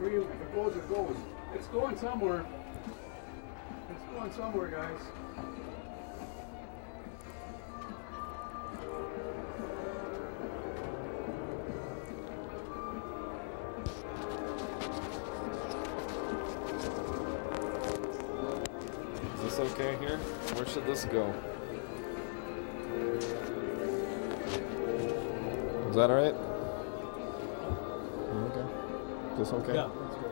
for you. If it goes, it goes. It's going somewhere. It's going somewhere, guys. Is this okay here? Where should this go? Is that all right? Okay. Is this okay? Yeah, that's good.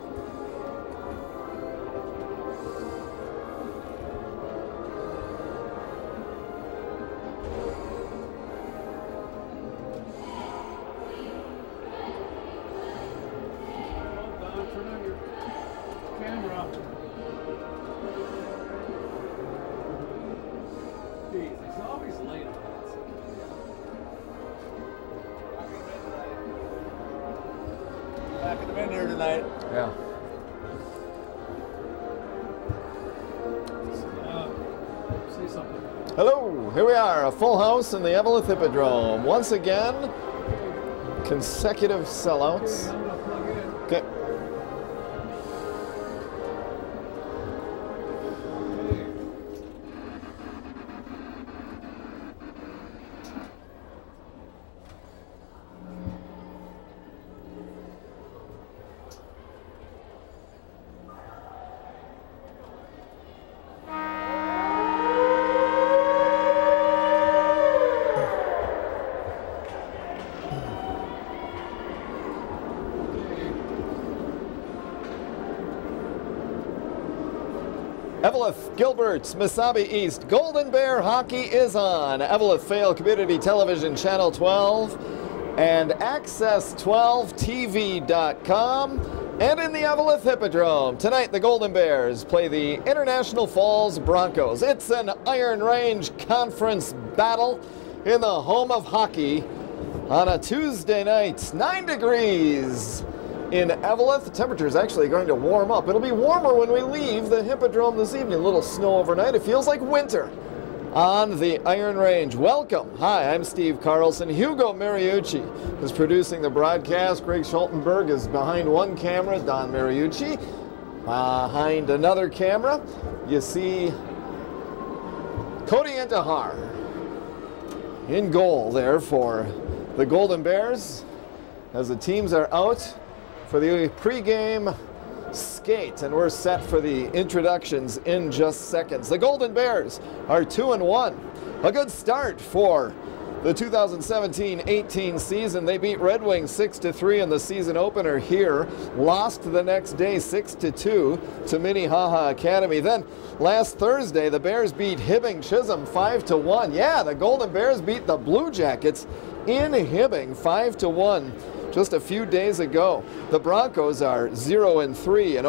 Well done. Turn on your camera. Jeez, it's always late on that. Back in the wind here tonight. Yeah. Say something. Hello, here we are, a full house in the Evelyn Hippodrome. Once again, consecutive sellouts. I'm gonna plug in. Okay. Evelyn, Gilbert, Mesabi East, Golden Bear Hockey is on. Evelyn Vale Community Television Channel 12 and Access12TV.com. And in the Evelyn Hippodrome, tonight the Golden Bears play the International Falls Broncos. It's an Iron Range Conference battle in the home of hockey on a Tuesday night. 9 degrees in Evelyn. The temperature is actually going to warm up. It'll be warmer when we leave the Hippodrome this evening. A little snow overnight. It feels like winter on the Iron Range. Welcome. Hi, I'm Steve Carlson. Hugo Mariucci is producing the broadcast. Greg Schultenberg is behind one camera. Don Mariucci behind another camera. You see Cody Antahar in goal there for the Golden Bears as the teams are out for the pregame skate, and we're set for the introductions in just seconds. The Golden Bears are 2-1. A good start for the 2017-18 season. They beat Red Wings 6-3 in the season opener here. Lost the next day 6-2 to Minnehaha Academy. Then last Thursday, the Bears beat Hibbing Chisholm 5-1. Yeah, the Golden Bears beat the Blue Jackets in Hibbing 5-1. Just a few days ago. The Broncos are 0-3. An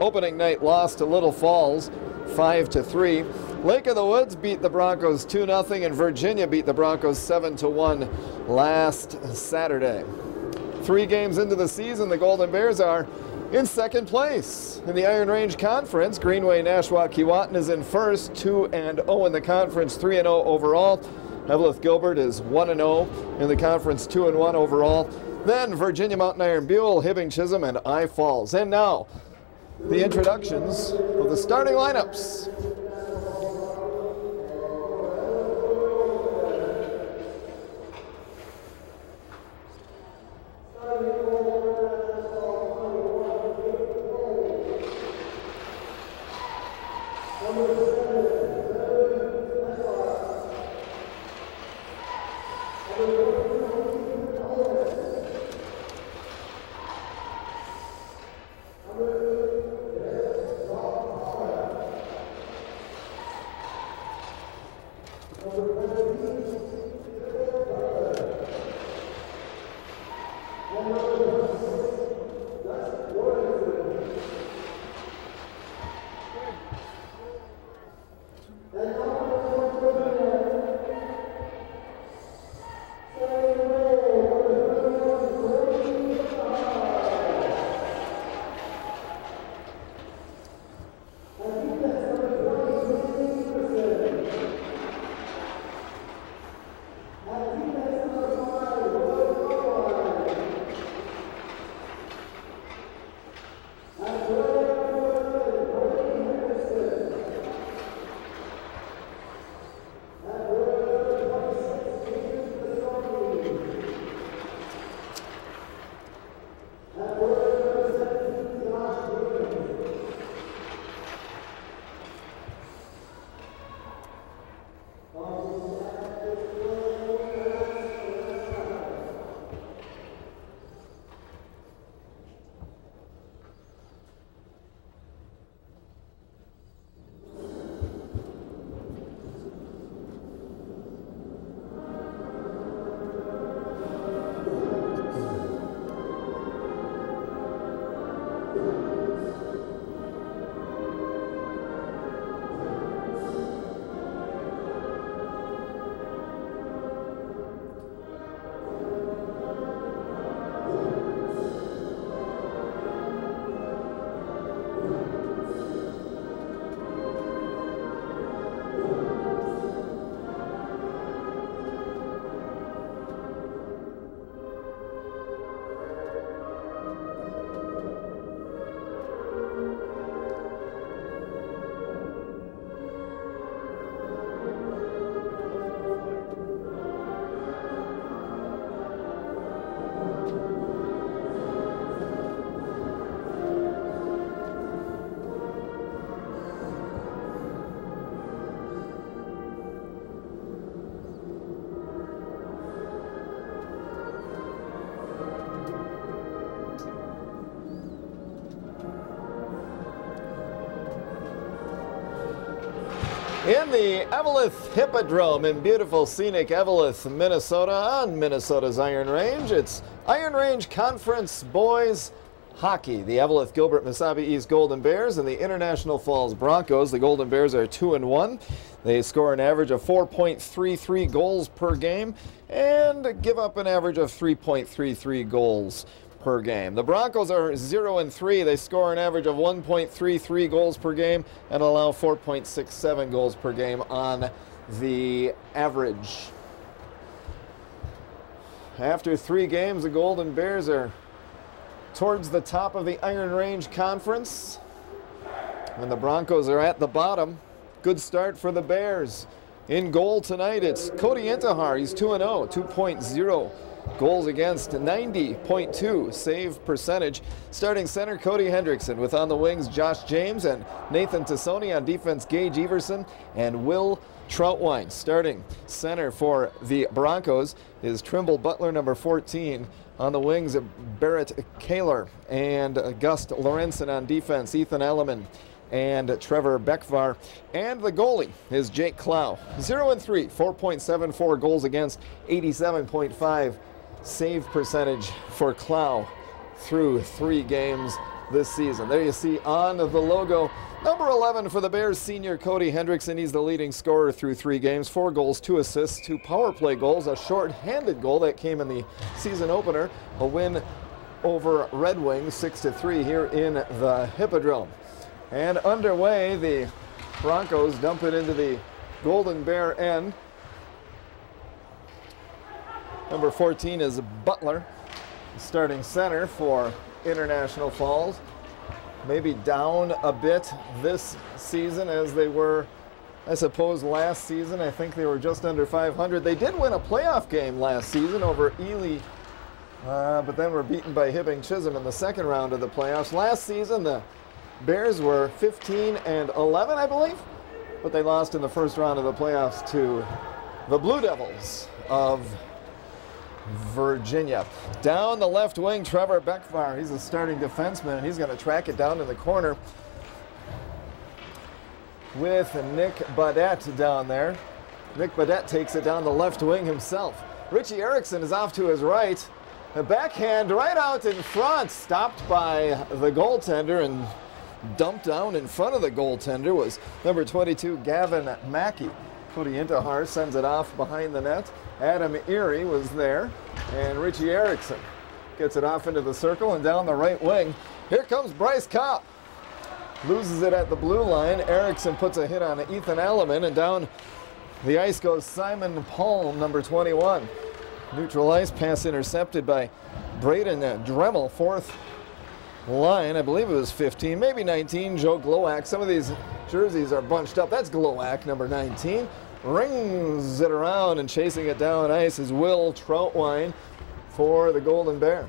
opening night loss to Little Falls 5-3. Lake of the Woods beat the Broncos 2-0, and Virginia beat the Broncos 7-1 last Saturday. 3 games into the season, the Golden Bears are in second place in the Iron Range Conference. Greenway Nashua Keewatin is in first, 2-0 in the conference, 3-0 overall. Evelyn Gilbert is 1-0 in the conference, 2-1 overall. Then Virginia Mountain Iron Buell, Hibbing Chisholm, and I Falls. And now, the introductions of the starting lineups. In the Eveleth Hippodrome in beautiful scenic Eveleth, Minnesota, on Minnesota's Iron Range, it's Iron Range Conference Boys Hockey. The Eveleth Gilbert Mesabi East Golden Bears and the International Falls Broncos. The Golden Bears are 2-1. They score an average of 4.33 goals per game and give up an average of 3.33 goals per game. The Broncos are 0-3. They score an average of 1.33 goals per game and allow 4.67 goals per game on the average. After 3 games, the Golden Bears are towards the top of the Iron Range Conference, and the Broncos are at the bottom. Good start for the Bears. In goal tonight, it's Cody Intihar. He's 2-0, 2.0 goals against, 90.2 save percentage. Starting center, Cody Hendrickson, with on the wings Josh James and Nathan Tassoni. On defense, Gage Everson and Will Troutwine. Starting center for the Broncos is Trimble Butler, number 14. On the wings, Barrett Kaler and Gust Lorenzen. On defense, Ethan Elliman and Trevor Beckvar. And the goalie is Jake Clow. 0-3, 4.74 goals against, 87.5 save percentage for Clow through 3 games this season. There you see on the logo, number 11 for the Bears, senior Cody Hendrickson. He's the leading scorer through 3 games, 4 goals, 2 assists, 2 power play goals, a short-handed goal that came in the season opener, a win over Red Wings 6-3 here in the Hippodrome. And underway, the Broncos dump it into the Golden Bear end. Number 14 is Butler, starting center for International Falls. Maybe down a bit this season as they were, I suppose, last season. I think they were just under 500. They did win a playoff game last season over Ely, but then were beaten by Hibbing Chisholm in the second round of the playoffs. Last season, the Bears were 15-11, I believe, but they lost in the first round of the playoffs to the Blue Devils of Virginia. Down the left wing, Trevor Beckvar. He's a starting defenseman, and he's going to track it down in the corner with Nick Baudette down there. Nick Baudette takes it down the left wing himself. Richie Erickson is off to his right. A backhand right out in front, stopped by the goaltender, and dumped down in front of the goaltender was number 22, Gavin Mackey. Cody Intihar sends it off behind the net. Adam Erie was there, and Richie Erickson gets it off into the circle and down the right wing. Here comes Bryce Kopp. Loses it at the blue line. Erickson puts a hit on Ethan Elliman, and down the ice goes Simon Palm, number 21. Neutral ice pass intercepted by Braden Dremel, fourth line. I believe it was 15, maybe 19, Joe Glowak. Some of these jerseys are bunched up. That's Glowak, number 19. Rings it around, and chasing it down ice is Will Troutwine for the Golden Bears.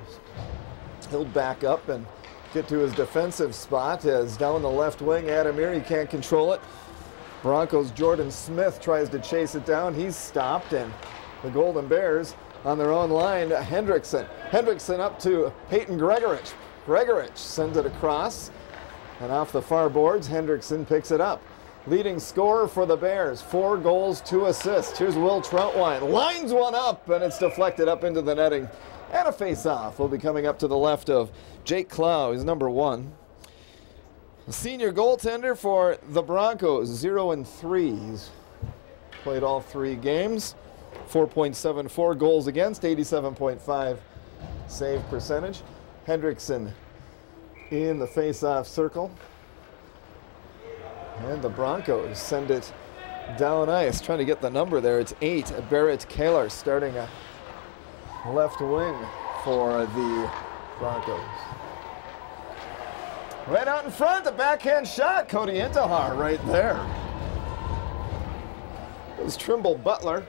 He'll back up and get to his defensive spot as down the left wing, Adam Erie can't control it. Broncos' Jordan Smith tries to chase it down. He's stopped, and the Golden Bears on their own line, Hendrickson. Hendrickson up to Peyton Gregorich. Gregorich sends it across, and off the far boards, Hendrickson picks it up. Leading scorer for the Bears, 4 goals, 2 assists. Here's Will Troutwine, lines one up, and it's deflected up into the netting. And a face-off will be coming up to the left of Jake Clow is number 1. Senior goaltender for the Broncos, 0-3. He's played all 3 games. 4.74 goals against, 87.5 save percentage. Hendrickson in the face-off circle. And the Broncos send it down ice, trying to get the number there. It's 8. Barrett Kaler starting a left wing for the Broncos. Right out in front, the backhand shot. Cody Intihar right there. It was Trimble Butler.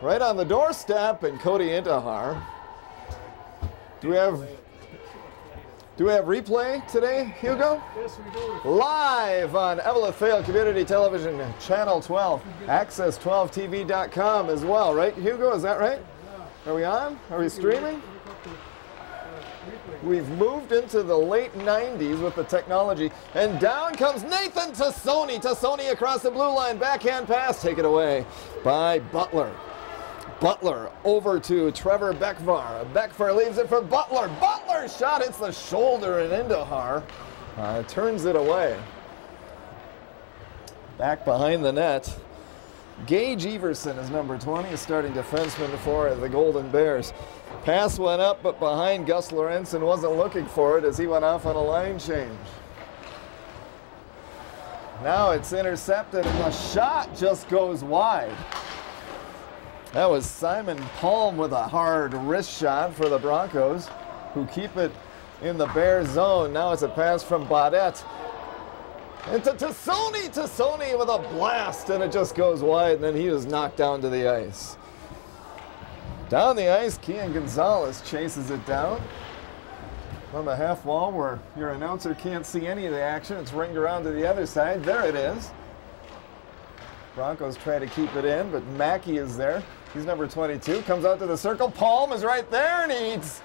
Right on the doorstep, and Cody Intihar. Do we have replay today, Hugo? Yes, we do. Live on Evelyn Vale Community Television, Channel 12, Access12TV.com as well, right, Hugo? Is that right? Are we on? Are we streaming? We've moved into the late 90s with the technology, and down comes Nathan Tassoni. Tassoni across the blue line, backhand pass, taken away by Butler. Butler over to Trevor Beckvar. Beckvar leaves it for Butler. Butler's shot hits the shoulder and Intihar turns it away. Back behind the net. Gage Everson is number 20, starting defenseman for the Golden Bears. Pass went up, but behind Gus Lorenzen wasn't looking for it as he went off on a line change. Now it's intercepted, and the shot just goes wide. That was Simon Palm with a hard wrist shot for the Broncos, who keep it in the Bears zone. Now it's a pass from Baudette into Tassoni. Tassoni with a blast, and it just goes wide, and then he was knocked down to the ice. Down the ice, Kian Gonzalez chases it down on the half wall where your announcer can't see any of the action. It's ringed around to the other side. There it is. Broncos try to keep it in, but Mackey is there. He's number 22, comes out to the circle. Palm is right there, and he's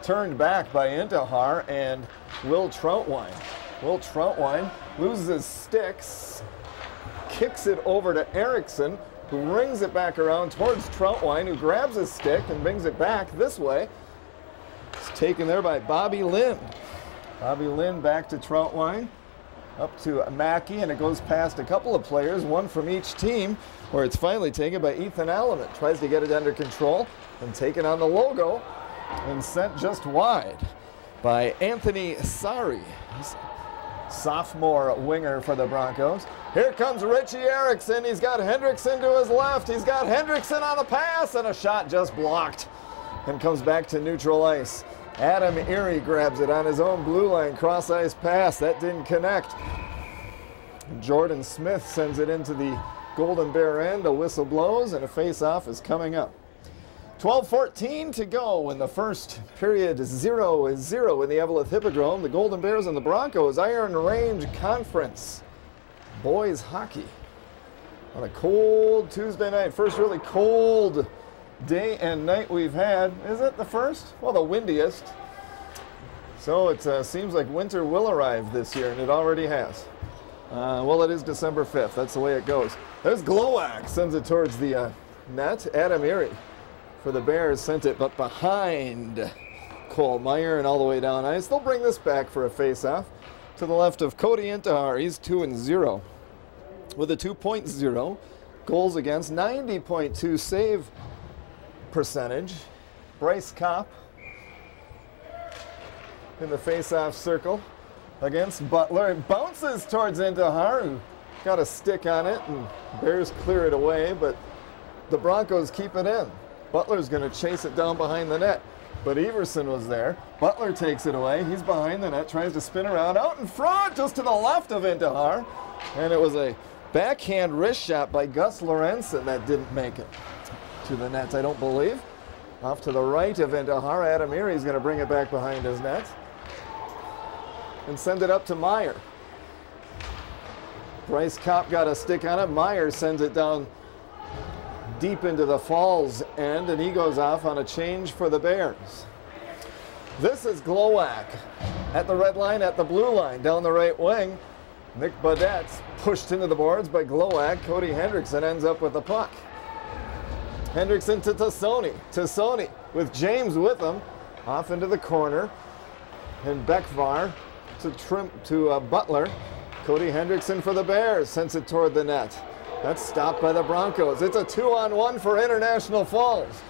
turned back by Intihar and Will Troutwine. Will Troutwine loses his sticks, kicks it over to Erickson, who rings it back around towards Troutwine, who grabs his stick and brings it back this way. It's taken there by Bobby Lynn. Bobby Lynn back to Troutwine, up to Mackey, and it goes past a couple of players, one from each team, where it's finally taken by Ethan Alleman. Tries to get it under control and taken on the logo and sent just wide by Anthony Sari, sophomore winger for the Broncos. Here comes Richie Erickson. He's got Hendrickson to his left. He's got Hendrickson on the pass, and a shot just blocked and comes back to neutral ice. Adam Erie grabs it on his own blue line, cross ice pass. That didn't connect. Jordan Smith sends it into the Golden Bear end. A whistle blows, and a face-off is coming up. 12:14 to go in the first period. 0-0 in the Evelyn Hippodrome. The Golden Bears and the Broncos Iron Range Conference boys hockey on a cold Tuesday night. First really cold day and night we've had. Is it the first? Well, the windiest. So it seems like winter will arrive this year, and it already has. Well, it is December 5th. That's the way it goes. There's Glowak, sends it towards the net. Adam Erie for the Bears sent it, but behind Cole Meyer and all the way down ice. They'll bring this back for a face-off to the left of Cody Intihar. He's 2-0 with a 2.0 goals against, 90.2 save percentage. Bryce Kopp in the face-off circle against Butler. It bounces towards Intihar, who got a stick on it, and Bears clear it away, but the Broncos keep it in. Butler's going to chase it down behind the net, but Everson was there. Butler takes it away. He's behind the net, tries to spin around out in front, just to the left of Intihar, and it was a backhand wrist shot by Gus Lorenzen that didn't make it to the net, I don't believe. Off to the right of Intihar, Adam Erie is going to bring it back behind his net and send it up to Meyer. Bryce Kopp got a stick on it. Meyer sends it down deep into the Falls end, and he goes off on a change for the Bears. This is Glowak at the red line, at the blue line, down the right wing. Nick Baudette's pushed into the boards by Glowak. Cody Hendrickson ends up with the puck. Hendrickson to Tassoni. Tassoni with James with him Off into the corner. And Beckvar to Butler. Cody Hendrickson for the Bears sends it toward the net. That's stopped by the Broncos. It's a 2-on-1 for International Falls.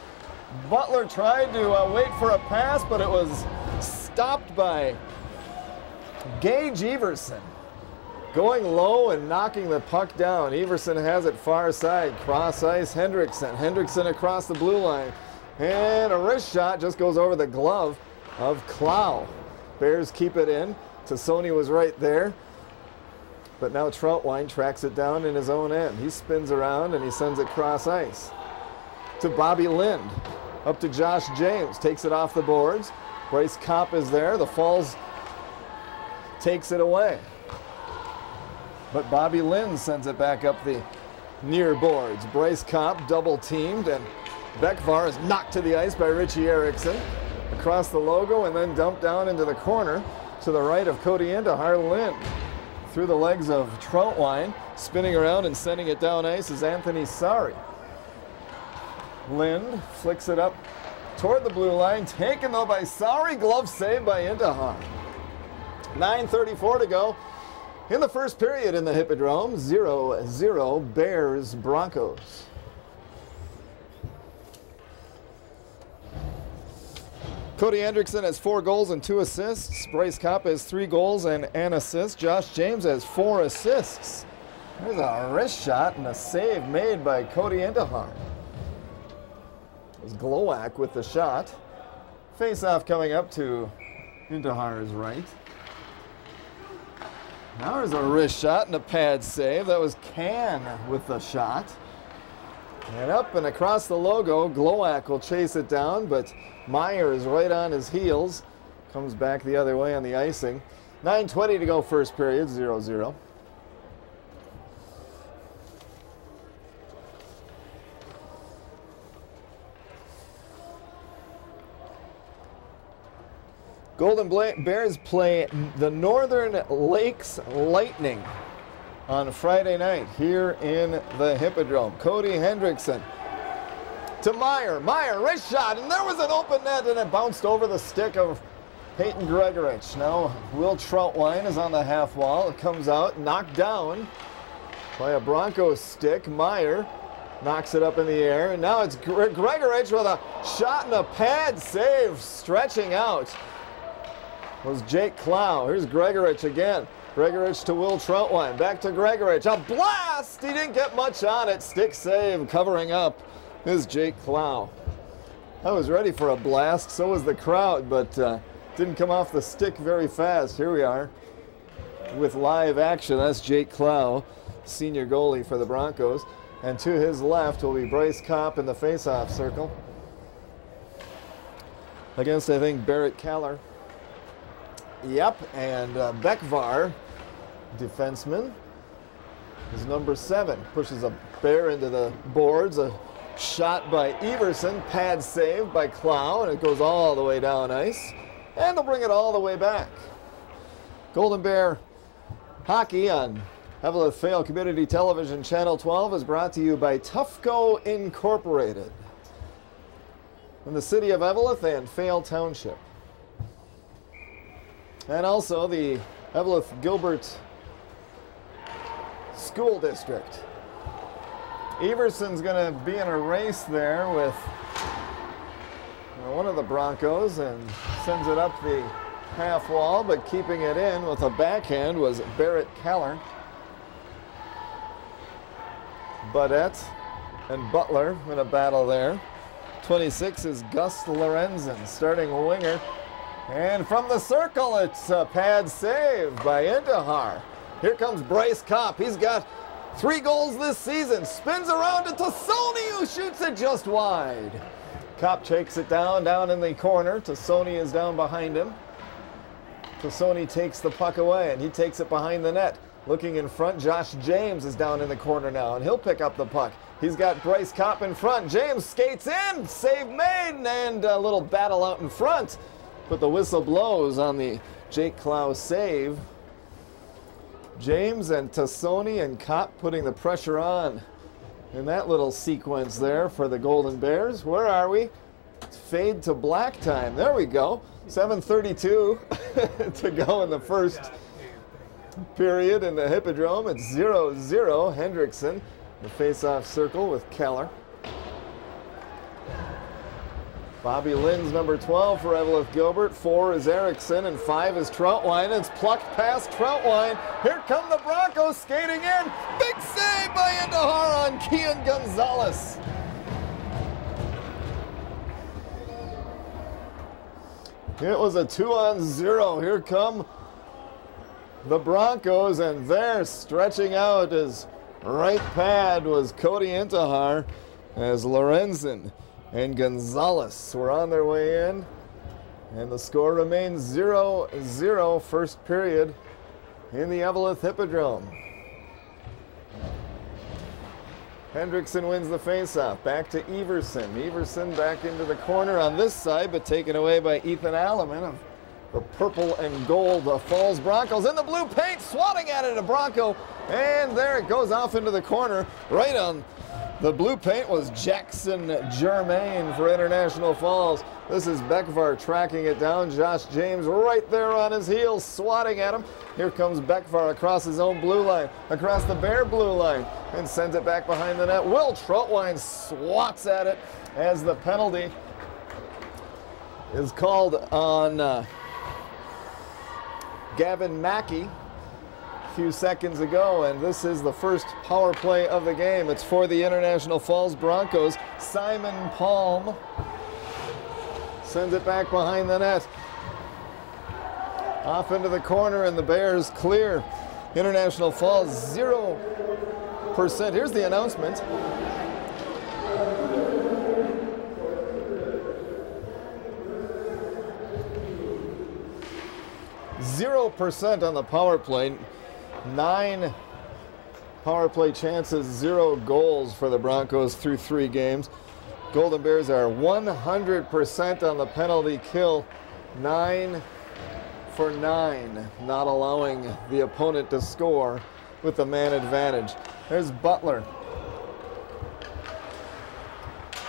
Butler tried to wait for a pass, but it was stopped by Gage Everson. Going low and knocking the puck down. Everson has it far side. Cross ice, Hendrickson. Hendrickson across the blue line. And a wrist shot just goes over the glove of Clow. Bears keep it in. Tassoni was right there. But now Troutwine tracks it down in his own end. He spins around and he sends it cross ice to Bobby Lind. Up to Josh James. Takes it off the boards. Bryce Kopp is there. The Falls takes it away. But Bobby Lind sends it back up the near boards. Bryce Kopp double teamed, and Beckvar is knocked to the ice by Richie Erickson. Across the logo and then dumped down into the corner to the right of Cody Indahar. Lind through the legs of Troutwine. Spinning around and sending it down ice is Anthony Sari. Lind flicks it up toward the blue line. Taken though by Sari. Glove saved by Indahar. 9:34 to go in the first period in the Hippodrome. 0-0 Bears Broncos. Cody Hendrickson has 4 goals and 2 assists. Bryce Kopp has 3 goals and an assist. Josh James has 4 assists. There's a wrist shot and a save made by Cody Indahar. It was Glowak with the shot. Face-off coming up to Indahar's right. Now there's a wrist shot and a pad save. That was Can with the shot. And up and across the logo, Glowak will chase it down, but Meyer is right on his heels. Comes back the other way on the icing. 9:20 to go first period, 0-0. Golden Bears play the Northern Lakes Lightning on Friday night here in the Hippodrome. Cody Hendrickson to Meyer. Meyer, wrist shot, and there was an open net, and it bounced over the stick of Peyton Gregorich. Now Will Troutwine is on the half wall. It comes out, knocked down by a Broncos stick. Meyer knocks it up in the air, and now it's Gregorich with a shot and a pad save. Stretching out was Jake Clow. Here's Gregorich again. Gregorich to Will Troutwine. Back to Gregorich. A blast! He didn't get much on it. Stick save covering up is Jake Clow. I was ready for a blast. So was the crowd, but didn't come off the stick very fast. Here we are with live action. That's Jake Clow, senior goalie for the Broncos. And to his left will be Bryce Kopp in the face-off circle against, I think, Barrett Keller. Yep, and Beckvar, defenseman, is number 7. Pushes a bear into the boards. A shot by Everson, pad save by Clow, and it goes all the way down ice. And they'll bring it all the way back. Golden Bear hockey on Evelyn Fale Community Television Channel 12 is brought to you by Tufco Incorporated in the city of Evelyn and Fale Township. And also the Evelyn Gilbert School District. Everson's going to be in a race there with one of the Broncos and sends it up the half wall, but keeping it in with a backhand was Barrett Keller. Budette and Butler in a battle there. 26 is Gus Lorenzen, starting winger. And from the circle, it's a pad save by Indahar. Here comes Bryce Kopp. He's got 3 goals this season. Spins around to Tassoni, who shoots it just wide. Kopp takes it down in the corner. Tassoni is down behind him. Tassoni takes the puck away, and he takes it behind the net. Looking in front, Josh James is down in the corner now, and he'll pick up the puck. He's got Bryce Kopp in front. James skates in, save made, and a little battle out in front. But the whistle blows on the Jake Clow save. James and Tassoni and Kopp putting the pressure on in that little sequence there for the Golden Bears. Where are we? fade to black time. There we go. 7:32 to go in the first period in the Hippodrome. It's 0-0. Hendrickson, the face-off circle with Keller. Bobby Lynn's number 12 for Evelyn Gilbert. 4 is Erickson, and 5 is Troutwine. It's plucked past Troutwine. Here come the Broncos skating in. Big save by Indahar on Kian Gonzalez. It was a 2-on-0. Here come the Broncos, and there stretching out his right pad was Cody Intihar as Lorenzen and Gonzalez were on their way in, and the score remains 0-0 first period in the Evelyn Hippodrome. Hendrickson wins the faceoff. Back to Everson. Everson back into the corner on this side, but taken away by Ethan Alleman of the purple and gold Falls Broncos. In the blue paint, swatting at it, a Bronco, and there it goes off into the corner. Right on the blue paint was Jackson Germain for International Falls. This is Beckvar tracking it down. Josh James right there on his heels, swatting at him. Here comes Beckvar across his own blue line, across the Bear blue line, and sends it back behind the net. Will Troutwine swats at it as the penalty is called on Gavin Mackey a few seconds ago, and this is the first power play of the game. It's for the International Falls Broncos. Simon Palm sends it back behind the net. Off into the corner, and the Bears clear. International Falls 0%. Here's the announcement. %, on the power play. 9 power play chances, 0 goals for the Broncos through 3 games. Golden Bears are 100% on the penalty kill. 9 for 9, not allowing the opponent to score with the man advantage. There's Butler.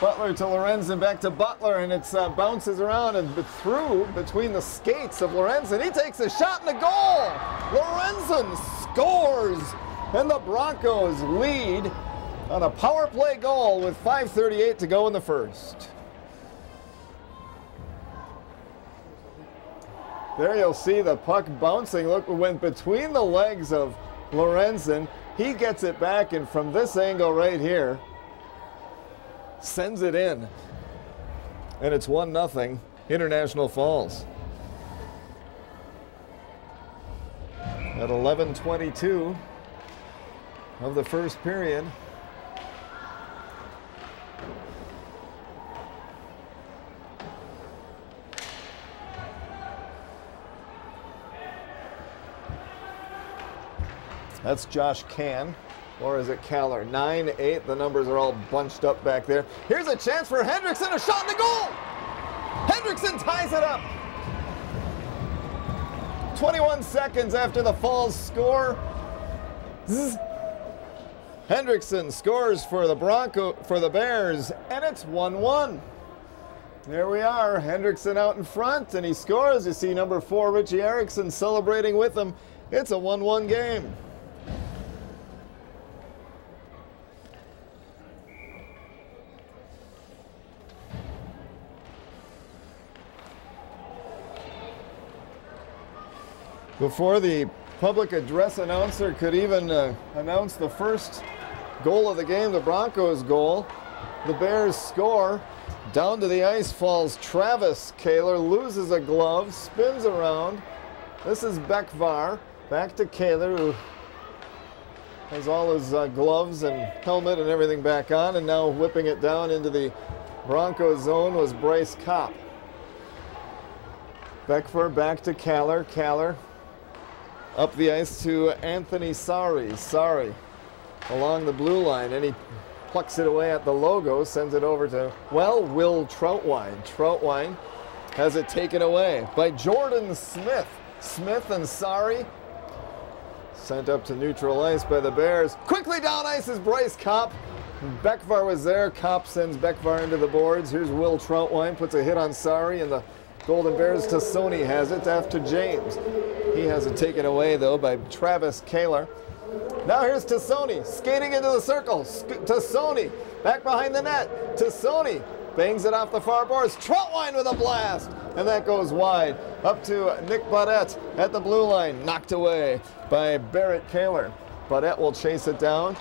Butler to Lorenzen, back to Butler, and it bounces around and through between the skates of Lorenzen. He takes a shot and a goal. Lorenzen scores, and the Broncos lead on a power play goal with 5:38 to go in the first. There you'll see the puck bouncing. Look, went between the legs of Lorenzen. He gets it back, and from this angle right here, sends it in. And it's 1-0 International Falls. At 11:22 of the first period. That's Josh Can, or is it Caller? 9-8, the numbers are all bunched up back there. Here's a chance for Hendrickson, a shot and a goal! Hendrickson ties it up. 21 seconds after the Falls score. Zzz. Hendrickson scores for the Bears, and it's 1-1. There we are, Hendrickson out in front, and he scores. You see number 4, Richie Erickson, celebrating with him. It's a 1-1 game. Before the public address announcer could even announce the first goal of the game, the Broncos goal, the Bears score. Down to the ice falls Travis Kaler, loses a glove, spins around. This is Beckvar. Back to Kaler, who has all his gloves and helmet and everything back on, and now whipping it down into the Broncos zone was Bryce Kopp. Beckvar back to Kaler. Kaler up the ice to Anthony Sari. Sari along the blue line, and he plucks it away at the logo, sends it over to, well, Will Troutwine. Troutwine has it taken away by Jordan Smith. Smith and Sari sent up to neutral ice by the Bears. Quickly down ice is Bryce Kopp, Bekvar was there. Kopp sends Bekvar into the boards. Here's Will Troutwine, puts a hit on Sari, and the Golden Bears. Tassoni has it after James. He has it taken away, though, by Travis Kaler. Now here's Tassoni, skating into the circle. Tassoni, back behind the net. Tassoni bangs it off the far boards. Troutwine with a blast, and that goes wide. Up to Nick Baudette at the blue line, knocked away by Barrett Kaler. Baudette will chase it down.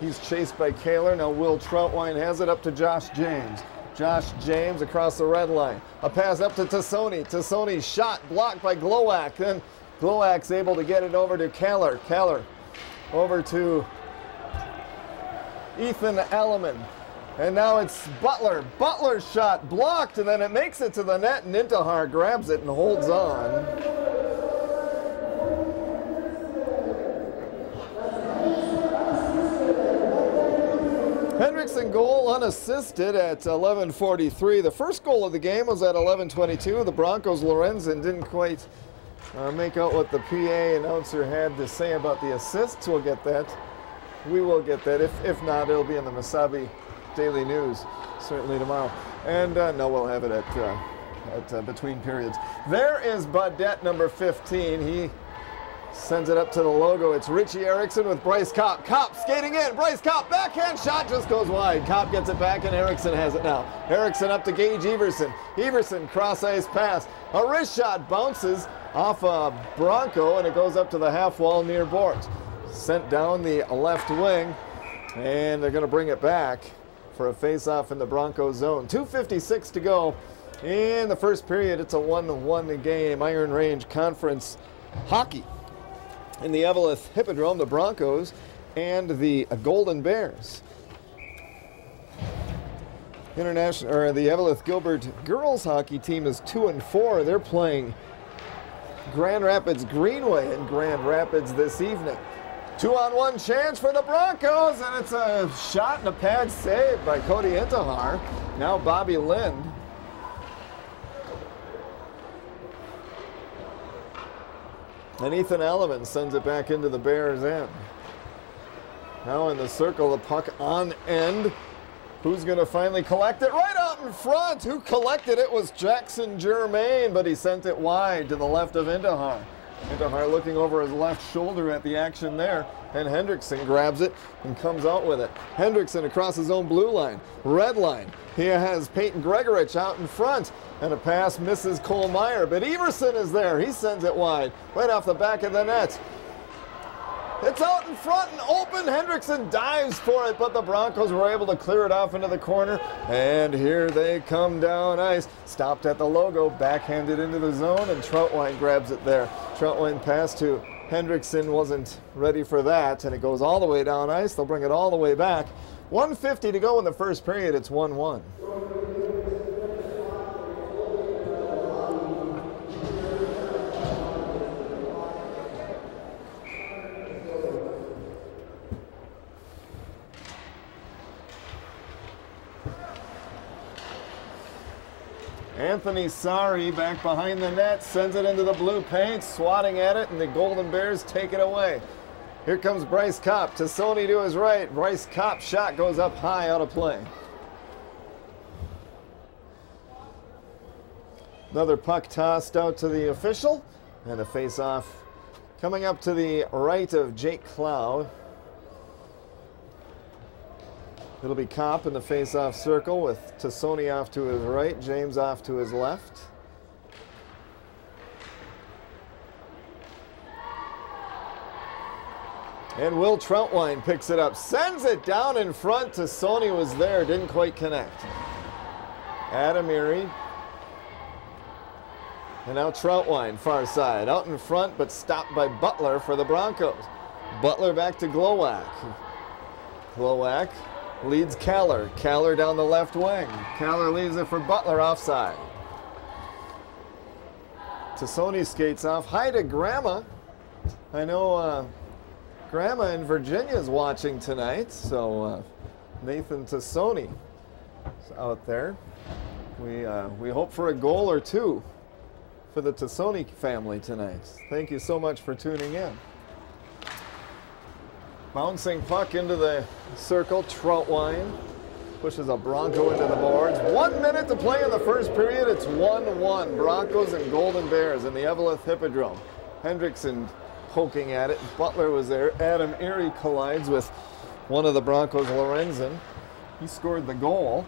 He's chased by Kaler. Now Will Troutwine has it up to Josh James. Josh James across the red line. A pass up to Tassoni. Tassoni's shot blocked by Glowak. Then Glowak's able to get it over to Kaler. Kaler over to Ethan Alleman. And now it's Butler. Butler's shot blocked, and then it makes it to the net, and Intihar grabs it and holds on. Hendrickson goal unassisted at 11:43. The first goal of the game was at 11:22. The Broncos Lorenzen didn't quite make out what the PA announcer had to say about the assists. We'll get that. We will get that. If not, it'll be in the Mesabi Daily News certainly tomorrow. And no, we'll have it at between periods. There is Baudette, number 15. He sends it up to the logo. It's Richie Erickson with Bryce Kopp. Kopp skating in. Bryce Kopp, backhand shot just goes wide. Kopp gets it back, and Erickson has it now. Erickson up to Gage Everson. Everson cross ice pass. A wrist shot bounces off a Bronco, and it goes up to the half wall near boards. Sent down the left wing, and they're going to bring it back for a face-off in the Bronco zone. 2:56 to go in the first period. It's a 1-1 game. Iron Range Conference hockey. In the Eveleth Hippodrome, the Broncos and the Golden Bears. The Eveleth Gilbert girls hockey team is 2-4. They're playing Grand Rapids Greenway in Grand Rapids this evening. 2-on-1 chance for the Broncos, and it's a shot and a pad save by Cody Intihar. Now Bobby Lind. And Ethan Alleman sends it back into the Bears' end. Now in the circle, the puck on end. Who's going to finally collect it? Right out in front. Who collected it was Jackson Germain, but he sent it wide to the left of Intihar. Intihar looking over his left shoulder at the action there, and Hendrickson grabs it and comes out with it. Hendrickson across his own blue line, red line. He has Peyton Gregorich out in front, and a pass misses Cole Meyer, but Everson is there. He sends it wide, right off the back of the net. It's out in front and open. Hendrickson dives for it, but the Broncos were able to clear it off into the corner, and here they come down ice. Stopped at the logo, backhanded into the zone, and Troutwine grabs it there. Troutwine pass to Hendrickson wasn't ready for that, and it goes all the way down ice. They'll bring it all the way back. 1:50 to go in the first period. It's 1-1. Anthony Sari back behind the net, sends it into the blue paint, swatting at it, and the Golden Bears take it away. Here comes Bryce Kopp. Tassoni to his right. Bryce Kopp's shot goes up high, out of play. Another puck tossed out to the official, and a face-off coming up to the right of Jake Clow. It'll be Kopp in the face-off circle with Tassoni off to his right, James off to his left. And Will Troutwine picks it up, sends it down in front. Tassoni was there, didn't quite connect. Adam Erie. And now Troutwine, far side, out in front, but stopped by Butler for the Broncos. Butler back to Glowak. Glowak leads Kaler. Kaler down the left wing. Kaler leaves it for Butler offside. Tassoni skates off. Hi to Grandma. I know Grandma in Virginia is watching tonight, so Nathan Tassoni is out there. We hope for a goal or two for the Tassoni family tonight. Thank you so much for tuning in. Bouncing puck into the circle. Troutwine pushes a Bronco into the boards. 1 minute to play in the first period. It's 1-1. Broncos and Golden Bears in the Eveleth Hippodrome. Hendrickson poking at it. Butler was there. Adam Erie collides with one of the Broncos, Lorenzen. He scored the goal,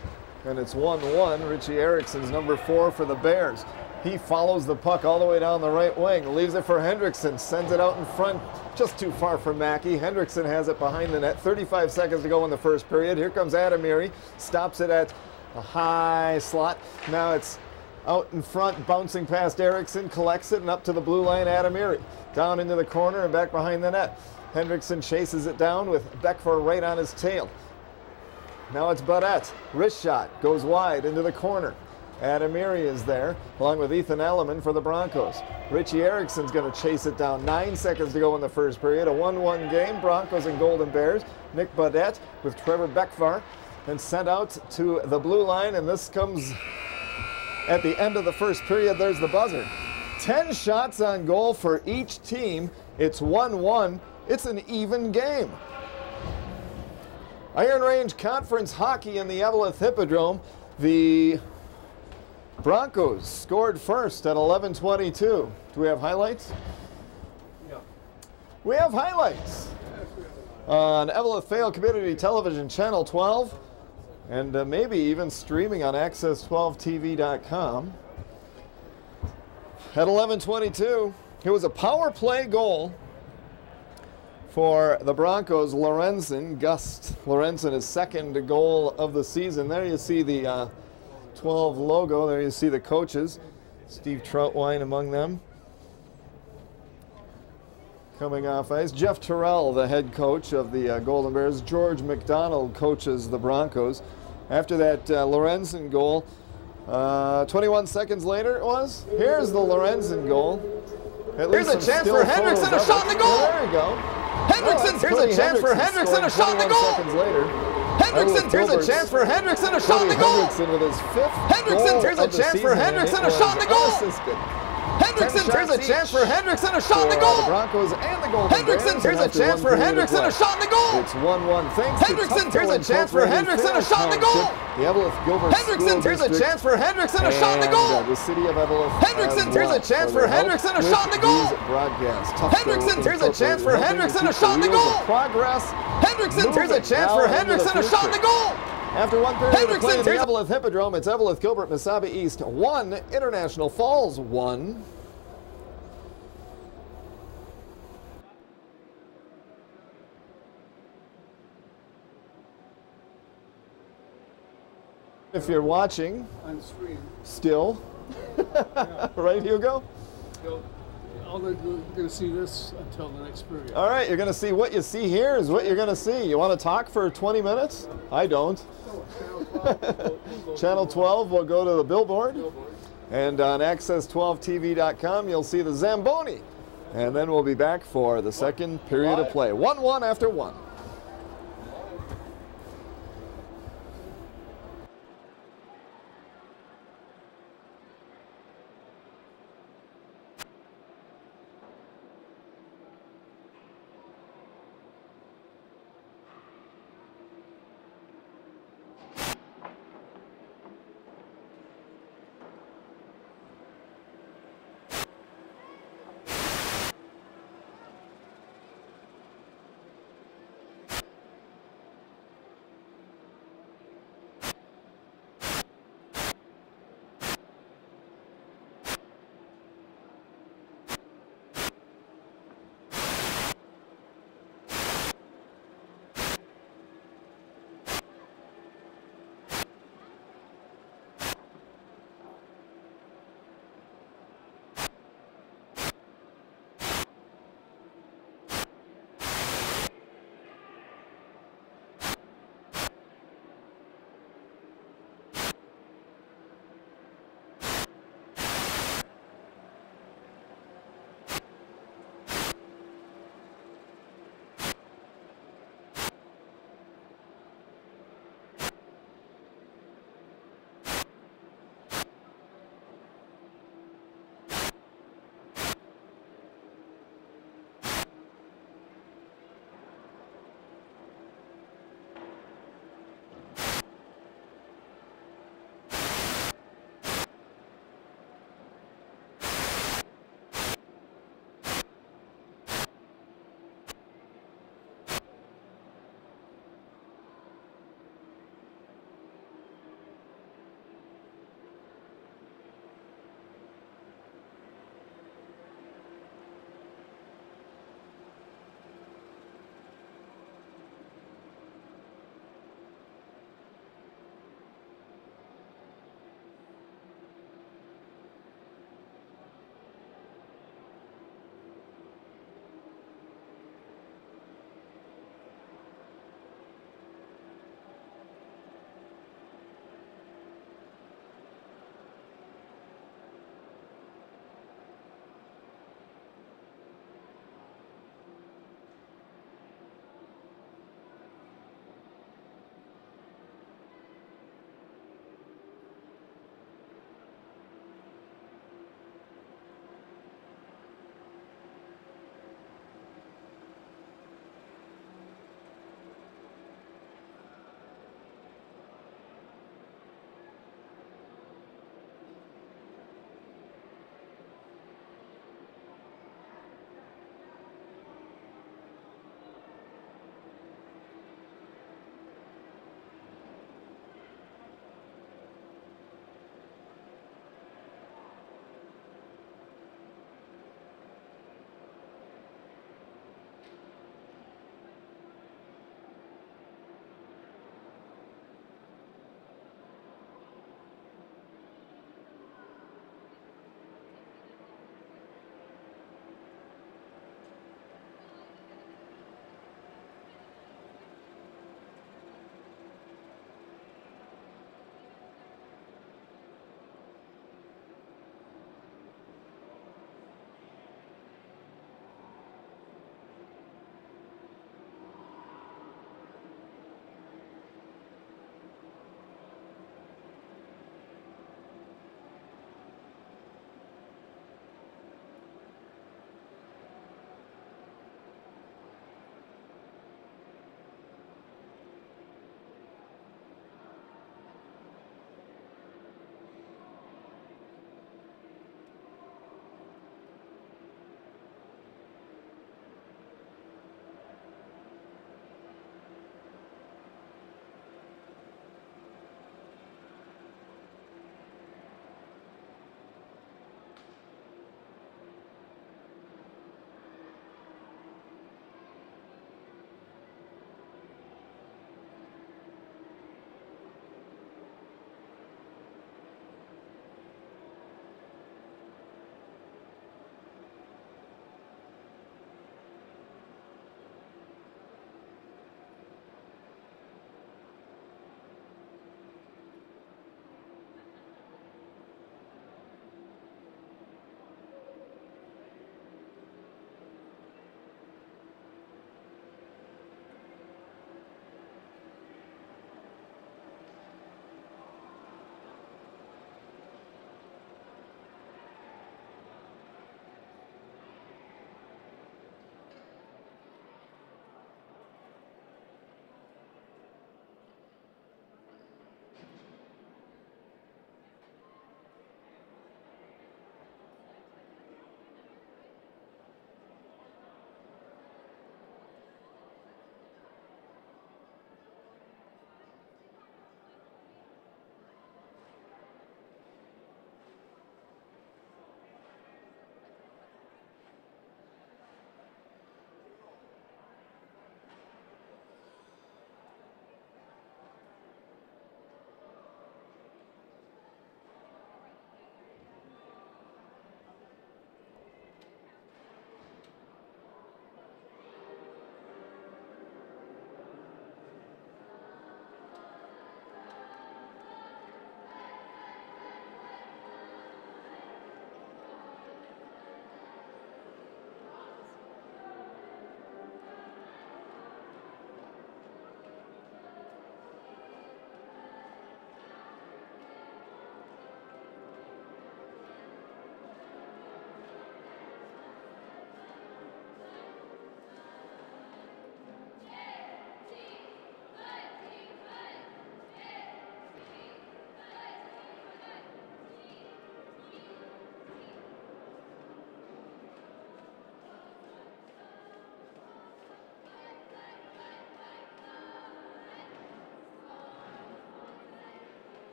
and it's 1-1. Richie Erickson's number 4 for the Bears. He follows the puck all the way down the right wing, leaves it for Hendrickson, sends it out in front, just too far for Mackey. Hendrickson has it behind the net. 35 seconds to go in the first period. Here comes Adam Erie, stops it at a high slot. Now it's out in front, bouncing past Erickson, collects it, and up to the blue line, Adam Erie. Down into the corner and back behind the net. Hendrickson chases it down with Beckford right on his tail. Now it's Badette. Wrist shot, goes wide into the corner. Adam Erie is there, along with Ethan Elliman for the Broncos. Richie Erickson's going to chase it down. 9 seconds to go in the first period. A 1-1 game, Broncos and Golden Bears. Nick Badette with Trevor Beckfar, and sent out to the blue line, and this comes at the end of the first period. There's the buzzer. 10 shots on goal for each team. It's 1-1. It's an even game. Iron Range Conference Hockey in the Eveleth Hippodrome. The Broncos scored first at 11:22. Do we have highlights? Yeah. We have highlights on Eveleth Vale Community Television Channel 12, and maybe even streaming on access12tv.com. At 11:22, it was a power play goal for the Broncos. Lorenzen, Gus Lorenzen, his second goal of the season. There you see the 12 logo. There you see the coaches. Steve Troutwine among them. Coming off ice, Jeff Terrell, the head coach of the Golden Bears. George McDonald coaches the Broncos. After that Lorenzen goal, 21 seconds later it was. Here's the Lorenzen goal. Here's a chance for Hendrickson, a shot in the goal. There you go. Hendrickson, here's a chance for Hendrickson, a shot in the goal. Seconds later. Hendrickson, here's a chance for Hendrickson, a shot in the goal. Hendrickson with his 5th Hendrickson, here's a chance for Hendrickson, a shot in the goal. Hendrickson, here's a chance for Hendrickson, a shot in the goal. The Broncos and the Golden Bears. Hendrickson, here's a chance for Hendrickson, a shot in the goal. It's 1-1. Thanks Hendrickson, here's a chance for Hendrickson, a shot in the goal. The Eveleth Gilbert Hendrickson, here's a chance for Hendrickson, a shot in the goal. The city of Eveleth. Hendrickson, here's a chance for Hendrickson, a shot in the goal. Hendrickson, here's a chance for Hendrickson, a shot in the goal. Progress. Hendrickson, here's a chance for Hendrickson, a shot in the goal. After 1 period of play in the Eveleth Hippodrome, it's Eveleth Gilbert, Mesabi East 1, International Falls 1. If you're watching, On screen. still, right, Hugo? All they're going to see this until the next period. All right, you're going to see what you see here is what you're going to see. You want to talk for 20 minutes? I don't. Channel 12 will go to the billboard. And on access12tv.com, you'll see the Zamboni. And then we'll be back for the second period of play. 1-1 after 1.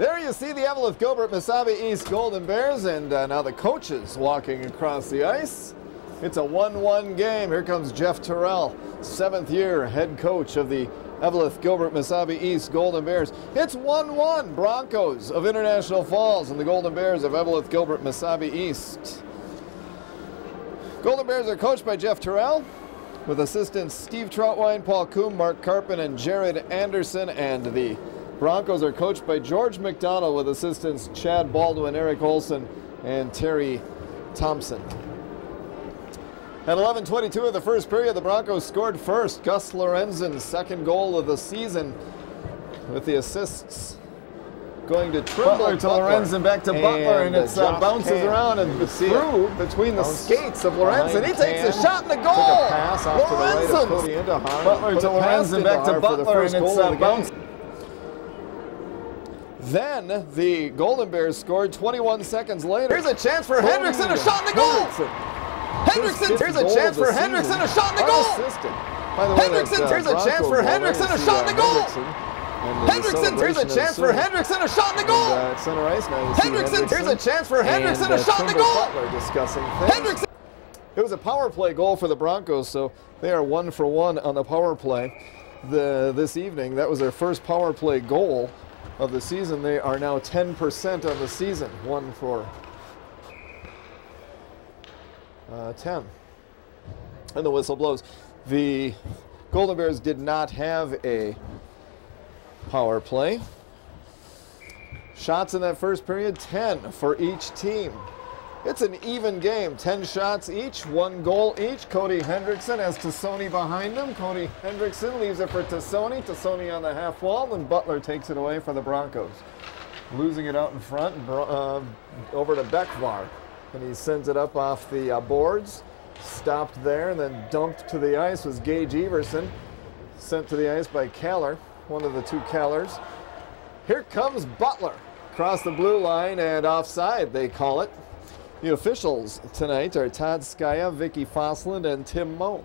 There you see the Evelyn Gilbert Mesabi East Golden Bears, and now the coaches walking across the ice. It's a 1-1 game. Here comes Jeff Terrell, 7th year head coach of the Evelyn Gilbert Mesabi East Golden Bears. It's 1-1, Broncos of International Falls and the Golden Bears of Evelyn Gilbert Mesabi East. Golden Bears are coached by Jeff Terrell, with assistants Steve Troutwine, Paul Coombe, Mark Carpin, and Jared Anderson, and the Broncos are coached by George McDonald with assistants Chad Baldwin, Eric Olson, and Terry Thompson. At 11:22 of the first period, the Broncos scored first. Gus Lorenzen's second goal of the season, with the assists going to Butler to Lorenzen, back to Butler, and it bounces around and through between the skates of Lorenzen. He takes a shot in the goal. Took a pass off to the right of Cody Indahar. Butler to Lorenzen, back to Butler, and it's bounced. Then the Golden Bears scored 21 seconds later. Here's a chance for Hendrickson, a shot in the goal. Hendrickson, here's a chance for Hendrickson, a shot in the goal. Hendrickson, here's a chance for Hendrickson, a shot in the goal. Hendrickson, here's a chance for Hendrickson, a shot in the goal. Center ice now. You see Hendrickson, here's a chance for Hendrickson, a shot in the goal. Butler discussing things. Hendrickson. It was a power play goal for the Broncos, so they are 1 for 1 on the power play this evening. That was their first power play goal of the season. They are now 10% on the season, 1 for 10. And the whistle blows. The Golden Bears did not have a power play. Shots in that first period, 10 for each team. It's an even game, 10 shots each, 1 goal each. Cody Hendrickson has Tassoni behind him. Cody Hendrickson leaves it for Tassoni. Tassoni on the half wall, and Butler takes it away for the Broncos. Losing it out in front, over to Bekvar. And he sends it up off the boards. Stopped there and then dumped to the ice was Gage Everson. Sent to the ice by Kaller, one of the 2 Kallers. Here comes Butler. Across the blue line and offside, they call it. The officials tonight are Todd Skaya, Vicky Fosland, and Tim Moe.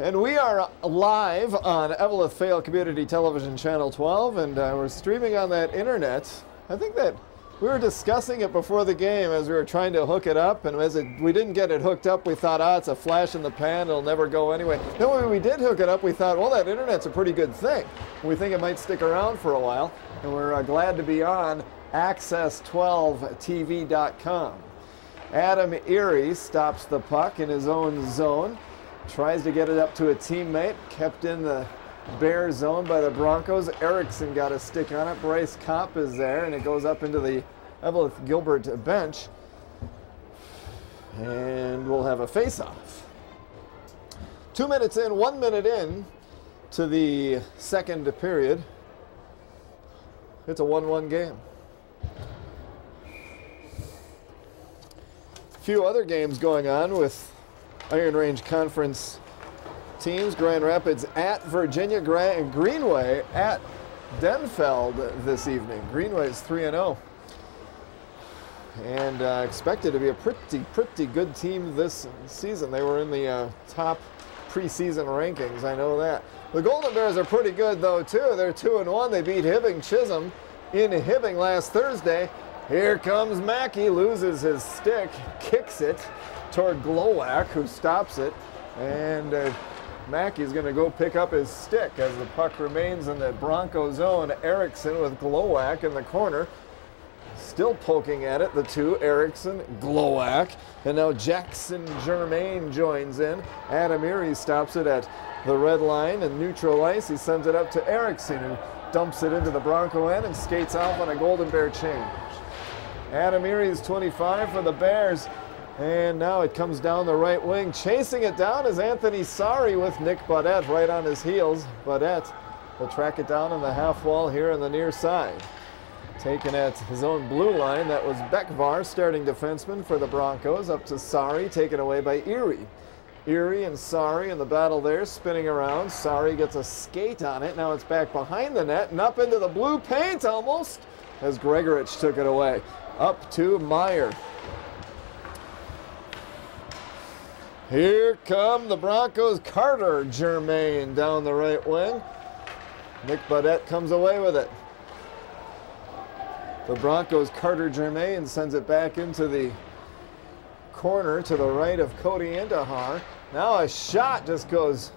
And we are live on Evelyn Fail Community Television Channel 12, and we're streaming on that internet. I think that we were discussing it before the game as we were trying to hook it up, and as we didn't get it hooked up, we thought, it's a flash in the pan, it'll never go anyway. Then when we did hook it up, we thought, well, that internet's a pretty good thing. We think it might stick around for a while, and we're glad to be on Access12TV.com. Adam Erie stops the puck in his own zone, tries to get it up to a teammate, kept in the Bear zone by the Broncos. Erickson got a stick on it. Bryce Kopp is there, and it goes up into the Evelyn Gilbert bench. And we'll have a face-off. 2 minutes in, 1 minute in to the second period. It's a 1-1 game. A few other games going on with Iron Range Conference teams. Grand Rapids at Virginia, Greenway at Denfeld this evening. Greenway is 3-0. And expected to be a pretty good team this season. They were in the top preseason rankings, I know that. The Golden Bears are pretty good though too. They're 2-1. They beat Hibbing Chisholm in Hibbing last Thursday. Here comes Mackey, loses his stick, kicks it toward Glowacz, who stops it, and Mackey's going to go pick up his stick as the puck remains in the Bronco zone. Erickson with Glowacz in the corner, still poking at it, the 2, Erickson, Glowacz, and now Jackson Germain joins in. Adam Erie stops it at the red line and neutral ice. He sends it up to Erickson, who dumps it into the Bronco end and skates off on a Golden Bear change. Adam Erie is 25 for the Bears. And now it comes down the right wing. Chasing it down is Anthony Sari with Nick Baudette right on his heels. Baudette will track it down on the half wall here on the near side. Taken at his own blue line, that was Bekvar, starting defenseman for the Broncos, up to Sari, taken away by Erie. Erie and Sari in the battle there, spinning around. Sari gets a skate on it. Now it's back behind the net and up into the blue paint almost, as Gregorich took it away. Up to Meyer. Here come the Broncos. Carter Germain down the right wing. Nick Baudette comes away with it. The Broncos' Carter Germain sends it back into the corner to the right of Cody Intihar. Now a shot just goes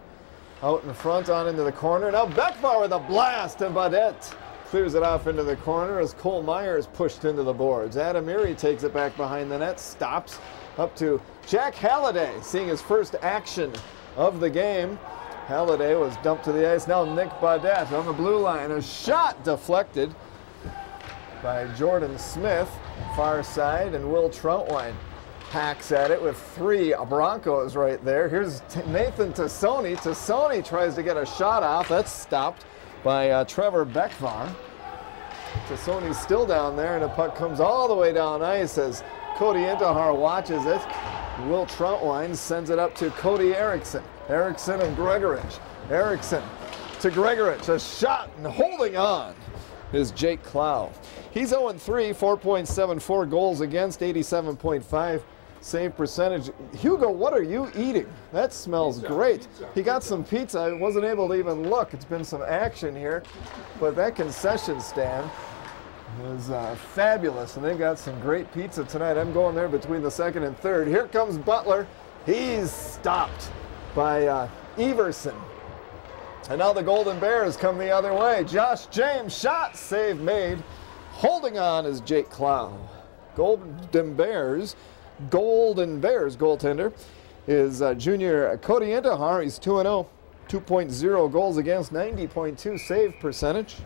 out in front on into the corner. Now Beckvar with a blast, and Baudette clears it off into the corner as Cole Myers pushed into the boards. Adam Erie takes it back behind the net, stops up to Jack Halliday, seeing his first action of the game. Halliday was dumped to the ice. Now Nick Baudette on the blue line. A shot deflected by Jordan Smith, far side, and Will Troutwine hacks at it with 3 Broncos right there. Here's Nathan Tassoni. Tassoni tries to get a shot off. That's stopped by Trevor Beckvar. Tassoni's still down there, and the puck comes all the way down ice as Cody Intihar watches it. Will Troutwine sends it up to Cody Erickson. Erickson and Gregorich. Erickson to Gregorich. A shot, and holding on is Jake Clow. He's 0-3, 4.74 goals against, 87.5 save percentage. Hugo, what are you eating? That smells great. He got some pizza. I wasn't able to even look. It's been some action here, but that concession stand is fabulous, and they've got some great pizza tonight. I'm going there between the second and third. Here comes Butler. He's stopped by Everson. And now the Golden Bears come the other way. Josh James, shot, save made. Holding on is Jake Clow. Golden Bears goaltender is junior Cody Intihar. He's 2-0, 2.0 goals against, 90.2 save percentage.